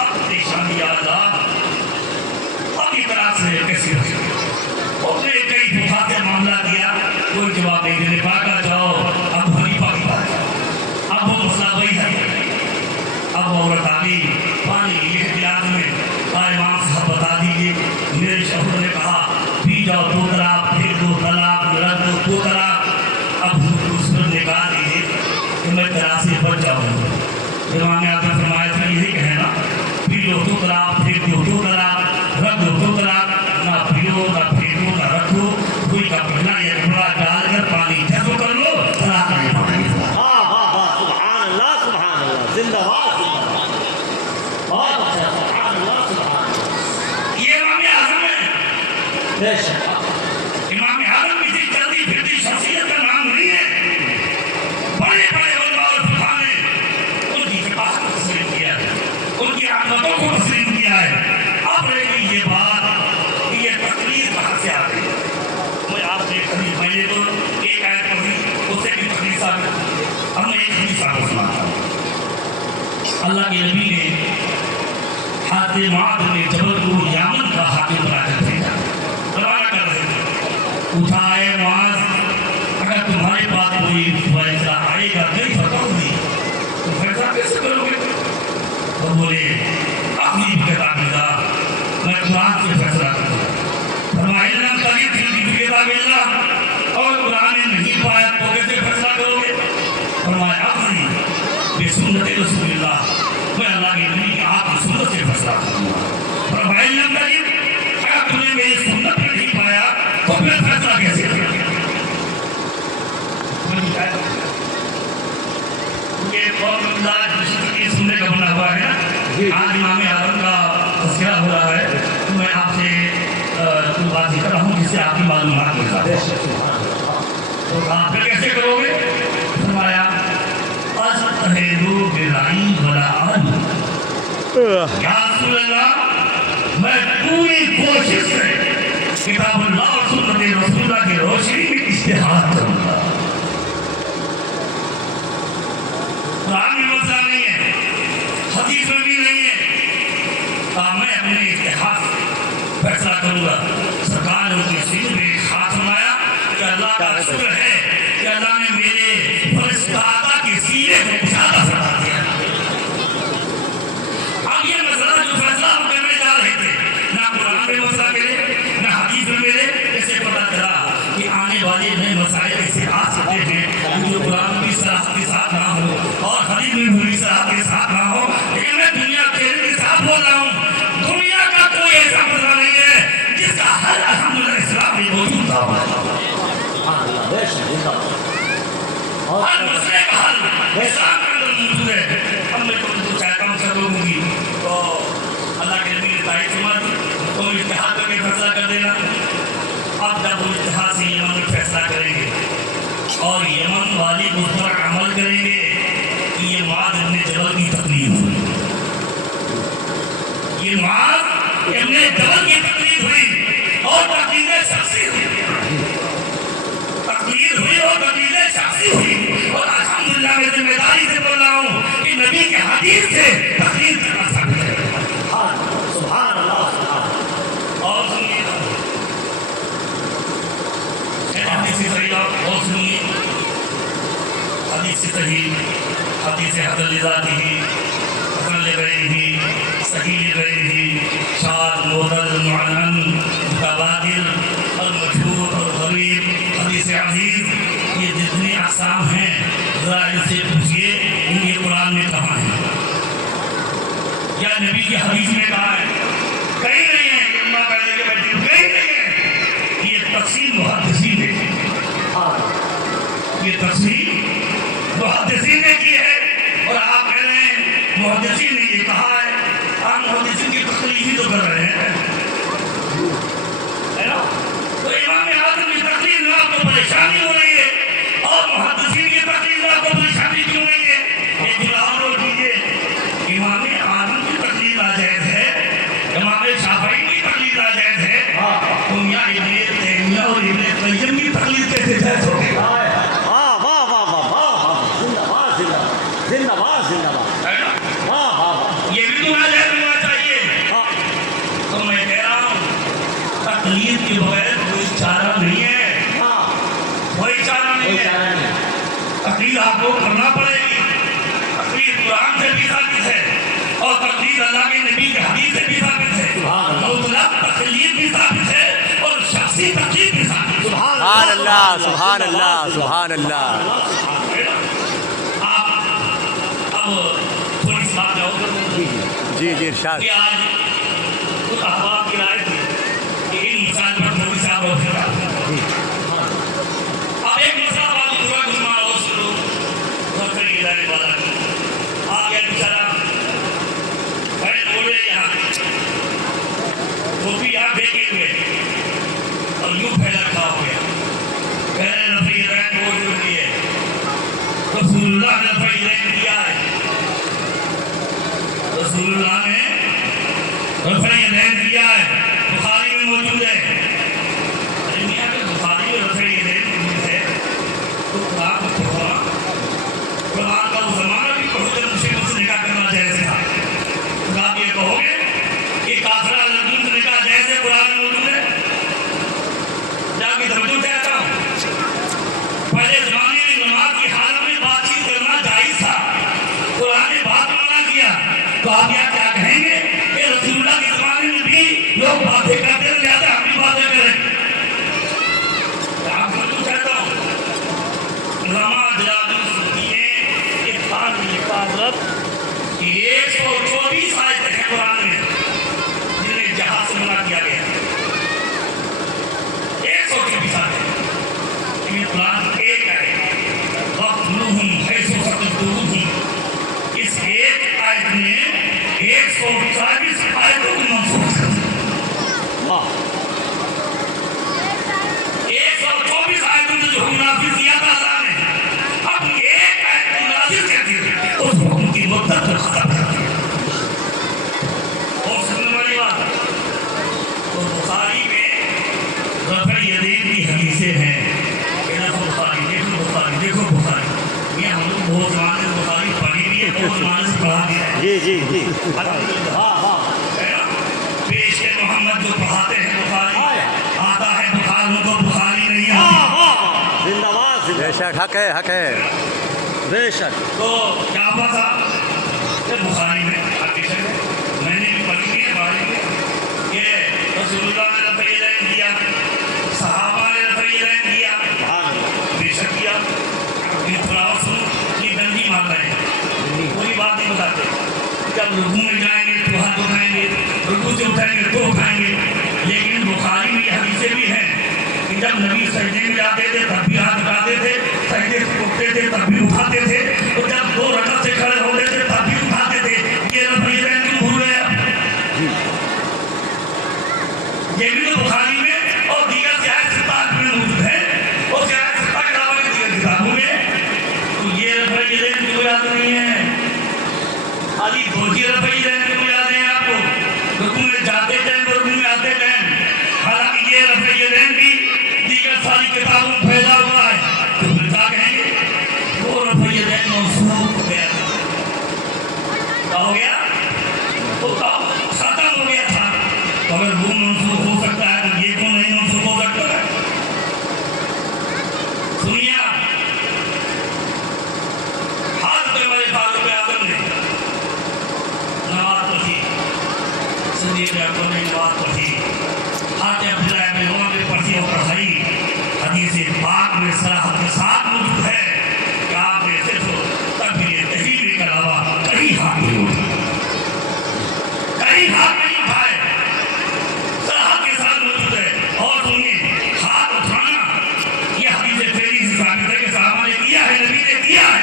اب پریشانی یا اللہ، اب اس طرح سے کیسے ہو سکے؟ اس نے کئی دفعہ سے معاملہ کیا، کوئی جواب نہیں دینے پا کر جاؤ اب حنیفہ کی بات ہے۔ اب وہ مسئلہ وہی ہے، اب وہ عورت آ گئی، پانی یہ گلاس میں، کہا امام صاحب بتا دیجیے، میرے شوہر نے کہا پی جاؤ دو طلاق، پھر دو طلاق، رد دو دو طلاق۔ اب حضور اس پر نکاح دیجیے کہ میں طلاق سے بچ جاؤں گا۔ امام نے آگے فرمایا تھا یہی کہنا، پی لو دو طلاق، پھر دو دو طلاق، رد دو دو طلاق، نہ پیو نہ پھینکو نہ رکھو، کوئی کا پہنا یا کپڑا ڈال کر پانی جذب کر لو، طلاق نہیں پڑے گی۔ واہ واہ واہ، سبحان اللہ سبحان اللہ، زندہ باد زندہ باد، بہت اچھا، سبحان اللہ سبحان اللہ، یہ امام اعظم ہے۔ بے شک امام اعظم کسی چلتی پھرتی شخصیت کا نام نہیں ہے، بڑے بڑے علماء اور فقہاء نے ان کی ثقافت کو تسلیم کیا ہے، ان کی عظمتوں کو تسلیم کیا ہے۔ اب رہے گی یہ بات کہ یہ تقریر کہاں سے آ گئی؟ میں آپ سے میں نے تو ایک آیت پڑھی، اس سے بھی تقریر ثابت ہوئی۔ اب میں ایک حدیث آپ کو سناتا ہوں۔ اللہ کے نبی نے حضرت معاذ بن جبل کو یمن کا حاکم بنا کر بھیجا، روانہ کر رہے تھے۔ پوچھا اے معاذ، اگر تمہارے پاس کوئی فیصلہ آئے گا کئی فتوی تو فیصلہ کیسے کرو گے؟ تو بولے اپنی کتاب اللہ، میں قرآن سے فیصلہ کروں۔ فرمایا لم تجد فی کتاب اللہ، اور قرآن میں نہیں پایا تو کیسے فیصلہ کرو گے؟ فرمایا اپنی بسنت رسول اللہ، میں اللہ کے نبی کی آپ کی سنت سے فیصلہ کروں گا۔ فرمایا لم تجد، اگر تم نے میری سنت میں نہیں پایا تو پھر فیصلہ کیسے کرو گے؟ یہ قوم اللہ کی سننے کا بنا ہوا ہے نا، آج امام اعظم کا تذکرہ ہو رہا ہے، تو میں آپ سے کوئی بات ذکر رہا ہوں جس سے آپ کی معلومات ہو جائے۔ تو آپ پھر کیسے کرو گے؟ فرمایا اَسْتَحِدُوا بِالْعِلْمِ وَلَا عَلْمِ، یا رسول اللہ میں پوری کوشش سے کتاب اللہ اور سنت اجتہاد کروں گا. قرآن میں مسئلہ نہیں ہے، حدیث میں بھی نہیں ہے، میں اپنے اجتہاد فیصلہ کروں گا. سرکار نے ان کی سینے میں ایک ہاتھ سنایا کہ اللہ کا شکر ہے کہ اللہ نے میرے فرشتہ کے سینے کو کشادہ فرما دیا. اب یہ مسئلہ جو فیصلہ ہم کرنے جا رہے تھے، نہ قرآن میں مسئلہ ملے نہ حدیث میں ملے، اسے پتہ چلا کہ آنے والے نئے مسائل ایسے آ سکتے ہیں جو قرآن کی صراحت کے ساتھ نہ ہو اور حدیث میں بھی صراحت کے ساتھ نہ ہو. لیکن میں دنیا کے ساتھ بول رہا ہوں، دنیا کا کوئی ایسا مسئلہ نہیں ہے جس کا حل الحمدللہ اسلام میں موجود تھا. ہر مسئلے کا حل اسلام کے اندر موجود ہے. ہم نے تو چاہتا ہوں سب لوگوں کی تو اللہ کے نبی نے تائید فرما دی تو اجتہاد کر کے فیصلہ کر دینا. اب جب وہ اجتہاد سے یمن میں فیصلہ کریں گے اور یمن والے اس پر عمل کریں گے کہ یہ معاذ ابن جبل کی تقریر ہوئی، یہ معاذ ابن جبل کی تقریر ہوئی اور تقریر شخصی ہوئی، تقریر ہوئی اور تقریر شخصی ہوئی. اور الحمدللہ میں ذمہ داری سے بول رہا ہوں کہ نبی کے حدیث سے تقریر کرنا ثابت ہے. سبحان اللہ سبحان. اور سنیے حدیث صحیح اور سنیے حدیث صحیح، حدیث حضرت ذاتی حسن لغیری صحیح لغیری شاذ معضل معلن متبادل المشہور اور غریب حدیث عزیز، یہ جتنے اقسام ہیں ذرا ان سے پوچھیے ان یہ قرآن میں کہاں ہے یا نبی کی حدیث میں کہاں ہے؟ کہیں نہیں ہے. یہ اللہ پہلے کے بیٹھے کہیں نہیں ہے. یہ تقسیم محدثین نے کی، یہ تقسیم محدثین نے کی ہے. اور آپ کہہ رہے ہیں محدثین نے یہ کہا ہے. آپ محدثین کی تقریر ہی تو کر رہے ہیں، ہے نا؟ تو امام اعظم کی تقریر میں آپ کو پریشانی ہو رہی ہے اور محدثین کی تقریر میں آپ کو پریشانی کیوں نہیں ہے؟ ایک جواب اور کیجیے. امام اعظم کی تقریر ناجائز ہے، امام شافعی کی تقریر ناجائز ہے، تو میاں ابن تیمیہ اور ابن قیم کی تقریر کیسے جائز ہو گئی؟ واہ واہ واہ واہ واہ، زندہ باد زندہ باد زندہ باد. ہے نا؟ واہ واہ واہ. یہ بھی تو ناجائز ہونا چاہیے. تو میں کہہ رہا ہوں تقلید کے بغیر کوئی چارہ نہیں ہے، کوئی چارہ نہیں ہے. تقلید آپ کو کرنا پڑے گی. تقلید قرآن سے بھی ثابت ہے اور تقلید اللہ کے نبی کے حدیث سے بھی ثابت ہے. مطلق تقلید بھی ثابت ہے اور شخصی تقلید بھی ثابت ہے. سبحان اللہ سبحان اللہ سبحان اللہ. آپ اب تھوڑی سی بات جاؤ جی جی ارشاد. کہ آج کچھ احباب کی رائے تھی کہ ان مسائل پر تھوڑی سی آپ اور پھر اب ایک مسئلہ بات پورا مسلمان اور سنو بہت کری ادارے والا آ گیا بیچارہ بڑے بولے یہاں وہ بھی یہاں بھیگے ہوئے اور یوں پھیلا کھا ہو گیا. پہلے نفری رین بول جو دیے رسول اللہ نے نفری رین دیا ہے، رسول اللہ نے نفری رین دیا ہے. بخاری میں موجود ہے. میاں کہ بخاری میں نفری رین موجود ہے تو قرآن کو پڑھا، قرآن کا وہ زمانہ بھی پڑھو جب مشکل سے نکاح کرنا جائز تھا. تو آپ یہ کہو گے کہ کافرہ لڑکیوں سے نکاح جائز ہے قرآن میں موجود ہے؟ جا کے توجہ چاہتا ہوں. پہلے زمانے میں نماز کی حالت میں بات چیت کرنا جائز تھا، قرآن نے بات منع کیا. تو آپ یہاں کیا کہیں گے کہ رسول اللہ کے زمانے میں بھی لوگ باتیں کرتے ہیں لہذا ہم بھی باتیں کریں؟ آپ توجہ چاہتا ہوں. علامہ جلال السیوطی نے ایک بات لکھا حضرت کہ 124 آیتیں ہیں قرآن میں جنہیں جہاد سے منع کیا گیا. 124 آیتیں. یہ قرآن ایک ہے وَقْتُلُوهُمْ حَيْثُ ثَقَفْتُمُوهُمْ. اس ایک آیت نے 124 آیتوں کو منسوخ کر دیا. 124 آیتوں نے جو حکم نافذ کیا تھا اللہ نے اب ایک آیت کو نازل کر دیا، اس حکم کی مدت کو ختم کر دیا. اور سننے والی بات تو بخاری میں رفع یدین کی حدیثیں ہیں کہ الحمدللہ واہ واہ ہے نا؟ پیش کے محمد جو پڑھاتے ہیں بخاری آتا ہے بخاری کو بخاری نہیں آتا. واہ واہ زندہ باد بے شک حق ہے بے شک. تو کیا ہوا تھا کہ بخاری میں حدیث ہے میں نے بھی پڑھی ہے پڑھی ہے کہ رسول اللہ نے رفع یدین کیا صحابہ نے رفع یدین کیا بے شک کیا. یہ تھوڑا سن یہ گندی مانتا ہے کوئی بات نہیں بتاتے. جب رکوع میں جائیں گے تو ہاتھ اٹھائیں گے رکوع سے اٹھائیں گے تو اٹھائیں گے. لیکن بخاری میں یہ حدیثیں بھی ہیں کہ جب نبی سجدے میں جاتے تھے تب بھی ہاتھ اٹھاتے تھے سجدے سے اٹھتے تھے تب بھی اٹھاتے تھے اور جب 2 رکعت سے کھڑے ہوتے تھے تب بھی اٹھاتے تھے. یہ رفع یدین کیوں بھول گئے آپ؟ یہ بھی تو بخاری میں اور دیگر سیاہ ستات میں موجود ہے اور سیاہ ستات کے علاوہ دیگر کتابوں میں. تو یہ رفع یدین کیوں یاد نہیں ہے؟ علی فوجی رفع یدین کیوں یاد ہے آپ کو؟ رکوع میں جاتے ٹائم رکوع میں آتے ٹائم. حالانکہ یہ رفع یدین بھی دیگر ساری کتابوں میں پھیلا ہوا ہے. تو پھر کیا کہیں گے وہ رفع یدین منسوخ ہو گیا تھا. کیا ہو گیا؟ وہ ختم ہو گیا تھا. تو اگر وہ منسوخ ہو سکتا ہے تو یہ کیوں نہیں منسوخ ہو سکتا ہے؟ سنیے حضرت عمر فاروق اعظم نے نماز پڑھی صدیق اکبر نے نماز پڑھی حضرت عبداللہ ابن عمر نے پڑھی اور پڑھائی. حدیث پاک میں صراحت کے ساتھ موجود ہے کہ آپ نے صرف تکبیر تحریمہ کے علاوہ کہیں ہاتھ نہیں اٹھائے کہیں ہاتھ نہیں اٹھائے. صراحت کے ساتھ موجود ہے. اور سنیے ہاتھ اٹھانا یہ حدیث فعلی سے ثابت ہے کہ صحابہ نے کیا ہے نبی نے کیا ہے.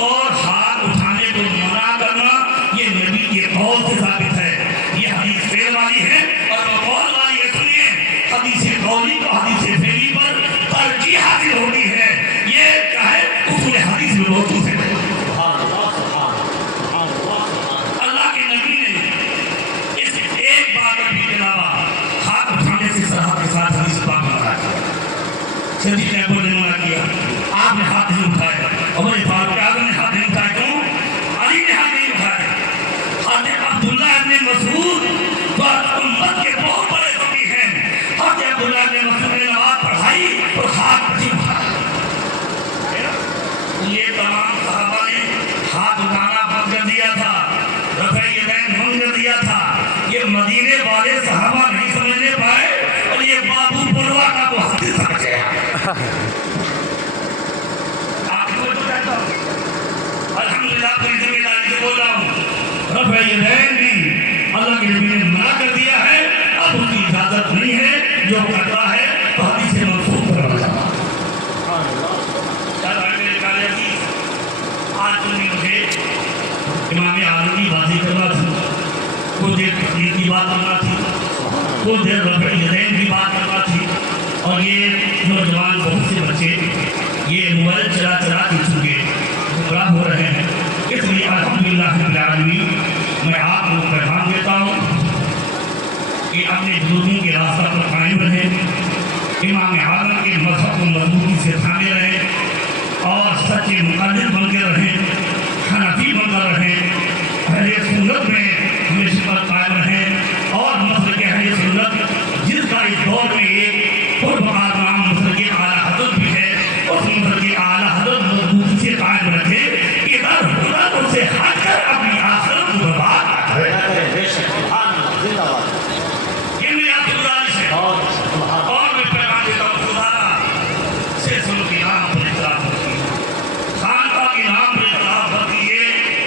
اور ہاتھ اٹھانے کو منع کرنا یہ نبی کے قول سے ثابت ہے. یہ حدیث فعل والی ہے اور وہ قول والی ہے. سنیے حدیث قولی کو حدیث فعلی پر ترجیح حاصل ہوتی ہے. یہ کیا ہے اصول حدیث میں موجود ہے. سبحان اللہ سبحان اللہ سبحان اللہ کے نبی نے اس ایک بات کے علاوہ ہاتھ اٹھانے سے صراحت کے ساتھ حدیث پاک میں منع کیا. صدیق اکبر نے منع کیا آپ نے ہاتھ نہیں اٹھائے. عمر فاروق اعظم نے ہاتھ نہیں اٹھائے. کیوں؟ علی نے ہاتھ نہیں اٹھائے. حضرت عبداللہ ابن مسعود جو امت کے بہت بڑے فقیہ ہیں حضرت عبداللہ ابن مسعود نے نماز پڑھائی اور ہاتھ نہیں اٹھائے. یہ تمام صحابہ نے ہاتھ اٹھانا بند کر دیا تھا رفع یدین بند کر دیا تھا. یہ مدینے والے صحابہ نہیں سمجھنے پائے اور یہ بابو پروا کا وہ حدیث سمجھ گیا. آپ کو تو کہتا ہوں الحمدللہ اپنی ذمہ داری سے بول رہا ہوں رفع یدین بھی اللہ کے نبی نے منع کر دیا ہے. اب اس کی اجازت نہیں ہے. جو کرتا ہے تو حدیث منسوخ پر رکھا. آج مجھے امام اعظم کی باتیں کرنا تھی کچھ دیر تقریر کی بات کرنا تھی کچھ دیر رفع یدین کی بات کرنا تھی. اور یہ نوجوان بہت سے بچے یہ موبائل چلا چلا کے چکے گمراہ ہو رہے ہیں. اس لیے الحمدللہ رب العالمین میں آپ کو پیغام دیتا ہوں کہ اپنے بزرگوں کے راستہ پر قائم رہیں. امام اعظم کے مذہب کو مضبوطی سے تھامے رہیں اور سچے مقلد بن کے رہیں. حنفی بن کر رہیں. اہل سنت میں ہمیشہ پر قائم رہیں. اور مسلک اہل سنت جس کا اس دور میں ایک پربکار نام مسلک اعلیٰ حضرت بھی ہے اس مسلک اعلیٰ حضرت مضبوطی سے قائم رکھے. ادھر ادھر سے ہٹ کر اپنی آخرت کو برباد نہ کرے. بے شک سبحان اللہ زندہ باد. یہ میری آپ کی گزارش ہے. اور میں پیغام دیتا ہوں خدا سے سن کے نام پر اطلاع ہوتی ہے خانقاہ کے نام پر اطلاع ہوتی ہے.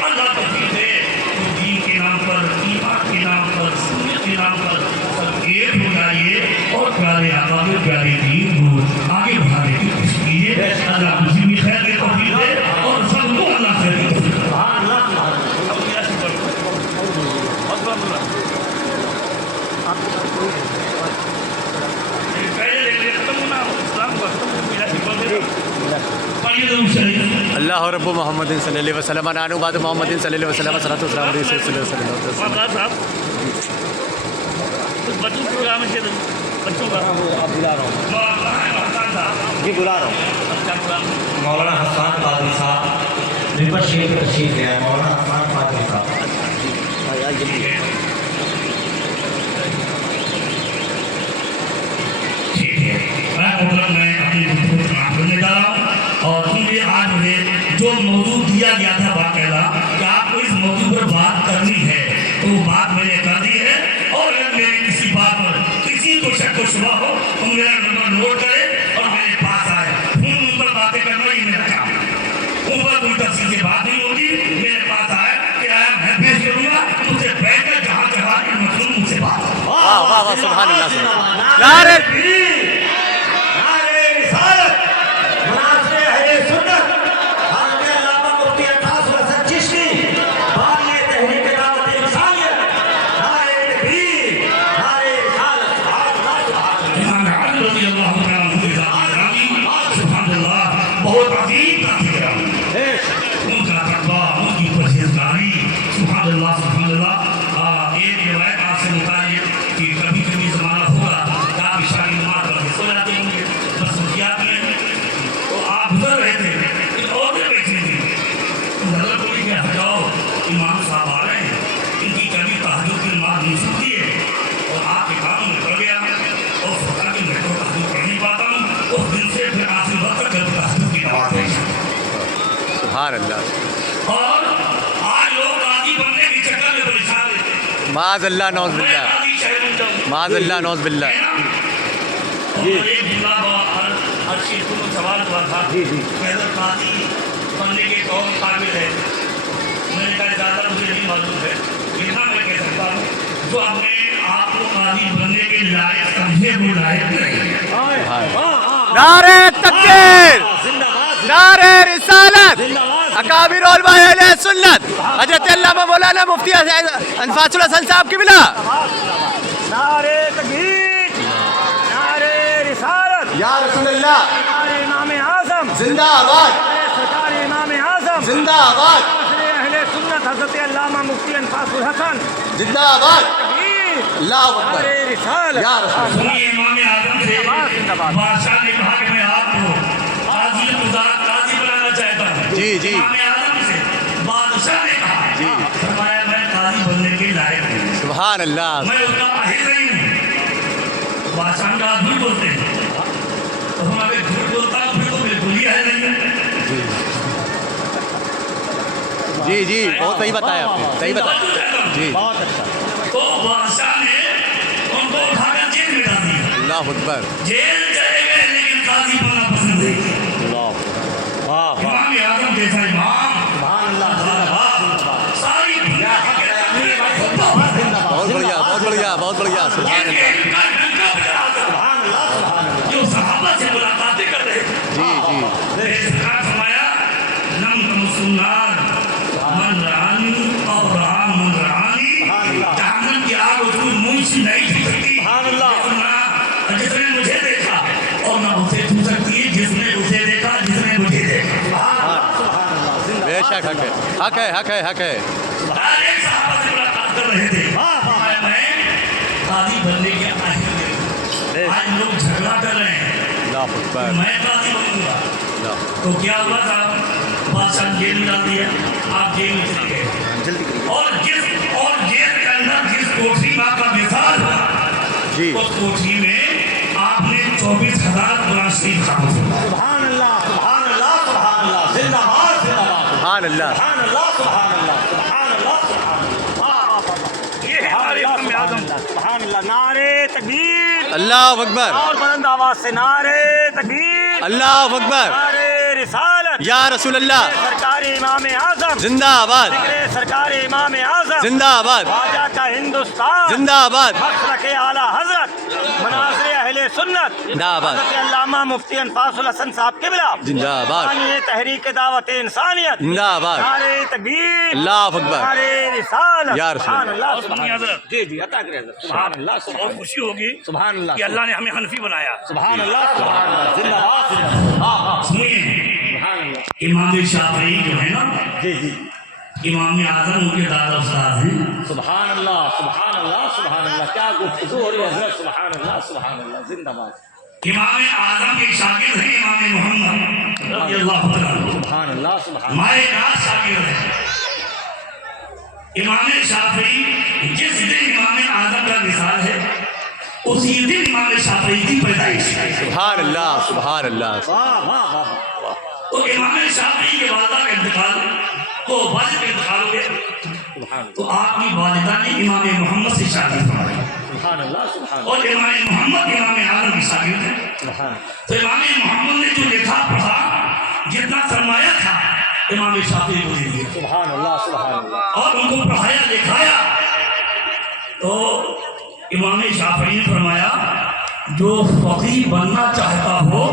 اللہ توفیق دے تو دین کے نام پر ایمان کے نام پر سنت کے نام پر سب ایک ہو جائیے اور پیارے آقا کے پیارے دین کو آگے بڑھانے کی کوشش کیجیے. اللہ مجھے بھی خیر کے توفیق دے اور سب کو اللہ خیر کی توفیق دے. سبحان اللہ سبحان اللہ. اب میرا سے پہلے دیکھ لیں ختم ہونا اسلام کا ختم ہو میرا سے پڑھیے تو شریف اللہ رب محمد صلی اللہ علیہ وسلم نانو بعد محمد صلی اللہ علیہ وسلم صلاۃ والسلام علیہ صلی اللہ علیہ وسلم. وفات صاحب کچھ بچوں کے پروگرام ہے بچوں کا اب بلا رہا ہوں وفات صاحب جی بلا رہا ہوں. اچھا پروگرام مولانا حسان قادری صاحب رپر شیخ تشریف لے آئے. مولانا حسان قادری صاحب ٹھیک ہے، میں اپنی گفتگو سماعت کرنے جا رہا ہوں، اور کیونکہ آج مجھے جو موضوع دیا گیا تھا باقاعدہ کہ آپ کو اس موضوع پر بات کرنی ہے، تو وہ بات میں نے کر دی ہے، اور اگر میری کسی بات پر کسی کو شک و شبہ ہو تو میرا نمبر نوٹ کرے اور میرے پاس آئے. ان پر باتیں کرنا یہ میرا کام ہے. ان پر کوئی تفصیل سے بات نہیں ہوتی، میرے پاس آئے کہ میں پیش کروں گا، مجھ سے بیٹھ کر جہاں جہاں کی مخلوق مجھ سے بات ہو. واہ واہ واہ سبحان اللہ سبحان نعرہ تکبیر، نعرہ رسالت، مناظر اہل سنت، حضرت علامہ مفتی عباس حسن چشتی، بانی تحریک دعوت انسانیت، نعرہ تکبیر، نعرہ رسالت، سبحان اللہ سبحان اللہ. امام علی رضی اللہ تعالیٰ عنہ کی ذات گرامی، سبحان اللہ، بہت عظیم ذات گرامی، ان کا تقویٰ، ان کی پرہیزگاری، سبحان اللہ سبحان اللہ. ایک روایت آپ سے متعلق کہ کبھی کبھی زمانہ ہوگا کہ آپ عشاء کی نماز پڑھ کے سو جاتے ہوں گے، مصروفیات میں تو آپ گزر رہے تھے، ایک عورتیں بیٹھی تھیں، نظر کوئی کہ ہٹاؤ امام صاحب آ رہے ہیں، ان کی کبھی تہجد کی نماز نہیں چھوٹتی ہے، اور آپ کے کام میں پڑ گیا اور سوچا کہ میں تو تہجد پڑھ نہیں پاتا ہوں. اس دن سے پھر آخری وقت تک کبھی تہجد کی نماز نہیں چھوٹی. سبحان اللہ. اور آج لوگ قاضی بننے کی چکر میں پریشان رہتے ہیں. معاذ اللہ نعوذ میں باللہ، قاضی شہر بن جاؤں. معاذ اللہ نعوذ باللہ. اور ایک جملہ ہر چیز کو سوال ہوا تھا کہ اگر قاضی بننے کے کون قابل ہے. میں نے کہا زیادہ مجھے نہیں معلوم ہے، اتنا میں کہہ سکتا ہوں جو اپنے آپ کو قاضی بننے کے لائق سمجھے وہ لائق نہیں. نعرہ تکبیر، نعرہ رسالت، اکابر علماء اہل سنت حضرت علامہ مولانا مفتی انفاس الحسن صاحب کی بلا. نعرہ تکبیر، نعرہ رسالت، یا رسول اللہ نعرہ امام اعظم، زندہ آباد، سرکار امام اعظم، زندہ آباد، ناصر اہل سنت حضرت علامہ مفتی انفاس الحسن، زندہ آباد. تکبیر، اللہ اکبر. نعرہ رسالت. یا رسول سنیے امام اعظم سے بادشاہ نے کہا کہ میں آپ کو قاضی بنانا چاہتا ہوں. جی جی امام اعظم سے بادشاہ نے کہا، جی. فرمایا میں قاضی بننے کے لائق ہوں، سبحان اللہ. میں اس کا اہل نہیں ہوں. بادشاہ کا جھوٹ بولتے ہیں تو ہم اگر جھوٹ بولتا ہوں پھر تو بالکل ہی اہل نہیں ہے. جی جی بہت صحیح بتایا آپ نے، صحیح بتایا. جی تو بادشاہ نے ان کو اٹھا کر جیل میں ڈال دیا. اللہ اکبر. جیل چلے گئے لیکن قاضی بننا پسند نہیں کیا. امام اعظم جیسا امام ساری دنیا بہت بڑھیا بہت بڑھیا بہت بڑھیا. سبحان اللہ. جو صحابہ سے ملاقاتیں کر رہے تھے. جی جی سرکار فرمایا لم تمسنار من رانی اور رام من رانی، جہنم کی آگ اس کو منہ سے نہیں چھو سکتی جس نے مجھے دیکھا، اور نہ اسے چھو سکتی ہے جس نے اسے دیکھا جس نے مجھے دیکھا. بے شک حق ہے حق ہے حق ہے حق ہے. ہر ایک صحابہ سے ملاقات کر رہے تھے. میں قاضی بننے کے اہل نہیں. آج لوگ جھگڑا کر رہے ہیں اللہ اکبر. میں قاضی بنوں گا. اللہ. تو کیا ہوا تھا؟ بادشاہ جیل میں ڈال دیا، آپ جیل میں چلے گئے. اور جیل کے اندر جس کوٹری میں آپ کا مثال ہوا، جی اس کوٹری میں آپ نے 24,000 قرآن شریف خاموش کیا. سبحان اللہ، سبحان اللہ، سبحان اللہ. زندہ باد، زندہ باد. سبحان اللہ. سبحان اللہ، سبحان اللہ، سبحان اللہ، سبحان اللہ. یہ ہے ہمارے امام اعظم. سبحان اللہ. نعرہ تکبیر، اللہ اکبر. اور بلند آواز سے نعرہ تکبیر، اللہ اکبر. نعرہ رسالت، یا رسول اللہ سرکار امام اعظم، زندہ آباد، ذکر سرکار امام اعظم، زندہ آباد، خواجہ کا ہندوستان، زندہ آباد، مسلک اعلیٰ حضرت، مناظر اہل سنت، زندہ آباد، حضرت علامہ مفتی انفاس الحسن صاحب قبلہ، زندہ آباد، بانی تحریک دعوت انسانیت، زندہ آباد. نعرہ تکبیر، اللہ اکبر. نعرہ رسالت. یا رسول سبحان اللہ. اللہ، سبحان اللہ. جی جی عطا کرے حضرت. سبحان اللہ، سبحان بہت اللہ، خوشی ہوگی سبحان اللہ، کہ اللہ نے ہمیں حنفی بنایا. سبحان اللہ، سبحان اللہ. زندہ باد، زندہ باد. ہاں ہاں، سنیے، سبحان اللہ. امام شافعی جو ہے نا، جی جی، امام اعظم ان کے دادا استاد ہیں. سبحان اللہ، سبحان اللہ، سبحان اللہ. کیا گفتگو ہو رہی ہے حضرت. سبحان اللہ، سبحان اللہ. زندہ باد. امام اعظم کے شاگرد ہیں امام محمد رضی اللہ تعالیٰ عنہ. سبحان اللہ، سبحان اللہ. ہمارے ناز شاگرد ہیں. امام شافعی جس دن امام اعظم کا وصال ہے اسی دن امام شافعی کی پیدائش ہے. سبحان اللہ سبحان اللہ. واہ واہ واہ. تو امام شافعی کے والدہ کا انتقال تو والد کا انتقال ہو گیا تو آپ کی والدہ نے امام محمد سے شادی فرمائی سبحان اللہ سبحان اللہ. اور امام محمد امام اعظم کی شاگرد ہے. تو امام محمد نے جو لکھا پڑھا جتنا سرمایہ تھا امام شافعی کو دے دیا سبحان اللہ سبحان اللہ. اور ان کو پڑھایا لکھایا. تو امام شافعی نے فرمایا جو فقیہ بننا چاہتا ہو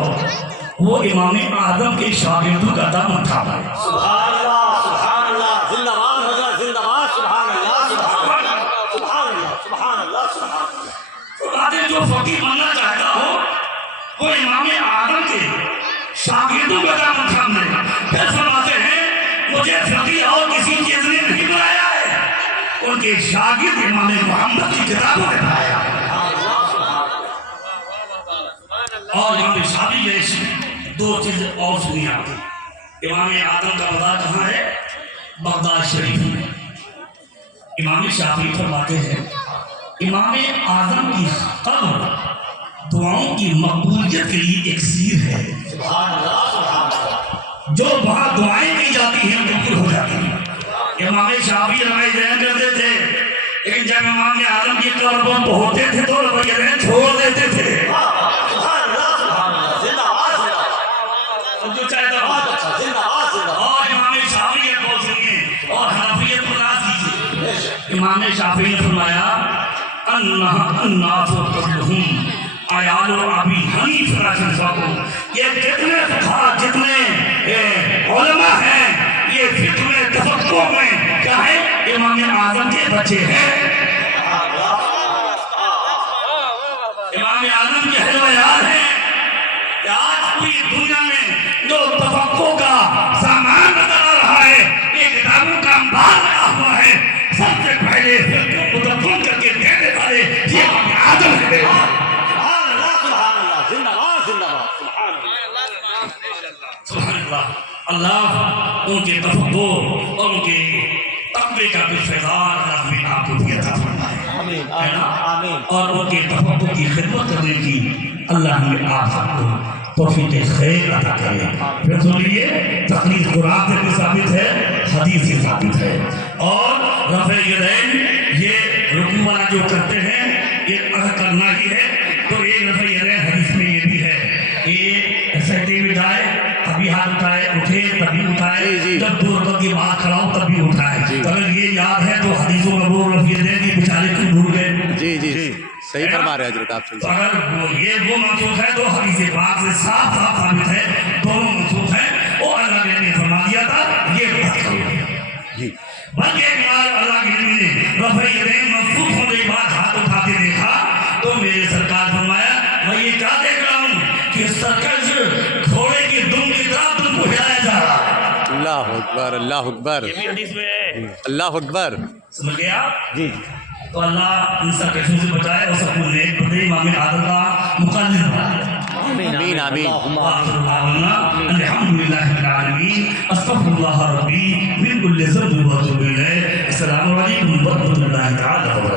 وہ امام اعظم کے شاگردوں کا دم اٹھا پائے. سبحان اللہ سبحان اللہ. زندہ باد حضرت زندہ باد. سبحان اللہ سبحان اللہ سبحان اللہ سبحان اللہ سبحان اللہ. جو فقیہ بننا چاہتا ہو وہ امام اعظم کے شاگردوں کا دم تھام لے. پھر فرماتے ہیں مجھے فقیہ اور کسی چیز نے نہیں بنایا ہے ان کے شاگرد امام محمد کی کتابوں نے بنایا. اور امام شافعی جیسی دو چیزیں اور سنی آپ کی. امام اعظم کا مزار کہاں ہے؟ بغداد شریف میں. امام شافعی فرماتے ہیں امام اعظم کی قبر دعاؤں کی مقبولیت کے لیے ایک سیر ہے. سبحان اللہ سبحان اللہ. جو وہاں دعائیں کی جاتی ہیں قبول ہو جاتی ہیں. امام شافعی رائے ذہن کرتے تھے لیکن جب امام اعظم کی قبر پر ہوتے تھے تو رویہ ذہن چھوڑ دیتے تھے. سبحان اللہ سبحان اللہ. زندہ باد زندہ باد. جو چاہتا ہوں بہت اچھا. زندہ باد زندہ باد. اور امام شافعی کو سنیے اور حنفیت کو نہ کیجیے. امام شافعی نے فرمایا الناس قبلہم عیال ابی حنیفہ رحمہ اللہ. یہ جتنے فقہا جتنے علماء ہیں یہ فقہ میں تفقہ میں کیا ہے امام اعظم کے بچے ہیں. امام اعظم کے حلویار ہیں کہ آج پوری دنیا میں جو تفقہ کا سامان نظر آ رہا ہے یہ کتابوں کا انبار لگا ہوا ہے. سب سے پہلے فقہ کو تفقہ کر کے دینے والے یہ امام اعظم ہے. سبحان اللہ سبحان اللہ. زندہ باد زندہ باد. سبحان اللہ. سبحان اللہ. اللہ ان کے تفقہ اور ان کے تقوی کا بھی فیضان اللہ میں آپ کو بھی عطا فرمائے. آمین ہے نا؟ آمین. اور ان کے تفقہ کی خدمت کرنے کی اللہ ہمیں آپ سب کو توفیق خیر عطا کرے. پھر سنیے تقلید قرآن سے بھی ثابت ہے حدیث سے ثابت ہے. اور رفع یدین یہ رکوع والا جو کرتے ہیں یہ اگر کرنا ہی ہے تو ایک رفع یدین حدیث میں یہ بھی ہے یہ سجدے میں جائے تبھی ہاتھ اٹھائے اٹھے تبھی اٹھائے جب دو رکعت کی بات کراؤ تبھی اٹھائے. اگر یہ یاد ہے تو حدیثوں میں وہ رفع یدین کی بیچارے کیوں بھول گئے. جی جی جی صحیح فرما رہے ہیں حضرت آپ. تو اگر یہ وہ منسوخ ہے تو حدیث پاک سے صاف صاف ثابت ہے دونوں منسوخ ہیں. وہ اللہ نے فرما دیا تھا یہ بات کرو بلکہ ایک بار اللہ کے نبی نے رفع یدین منسوخ ہونے کے بعد ہاتھ اٹھا کے دیکھا تو میرے سرکار فرمایا میں یہ کیا دیکھ رہا ہوں کہ سرکش گھوڑے کی دم کی طرح تم کو ہلایا جا رہا ہے. اللہ اکبر اللہ اکبر یہ بھی حدیث میں ہے. اللہ اکبر. سمجھ گئے آپ؟ جی تو اللہ ان سب کیسوں سے بچائے اور سب کو نیک بندے امام اعظم کا مقلد بنائے. آمین آمین آمین. وآخر دعوانا الحمد للہ رب العالمین استغفر اللہ ربی من کل ذنب واتوب الیہ. السلام علیکم ورحمۃ اللہ تعالی وبرکاتہ.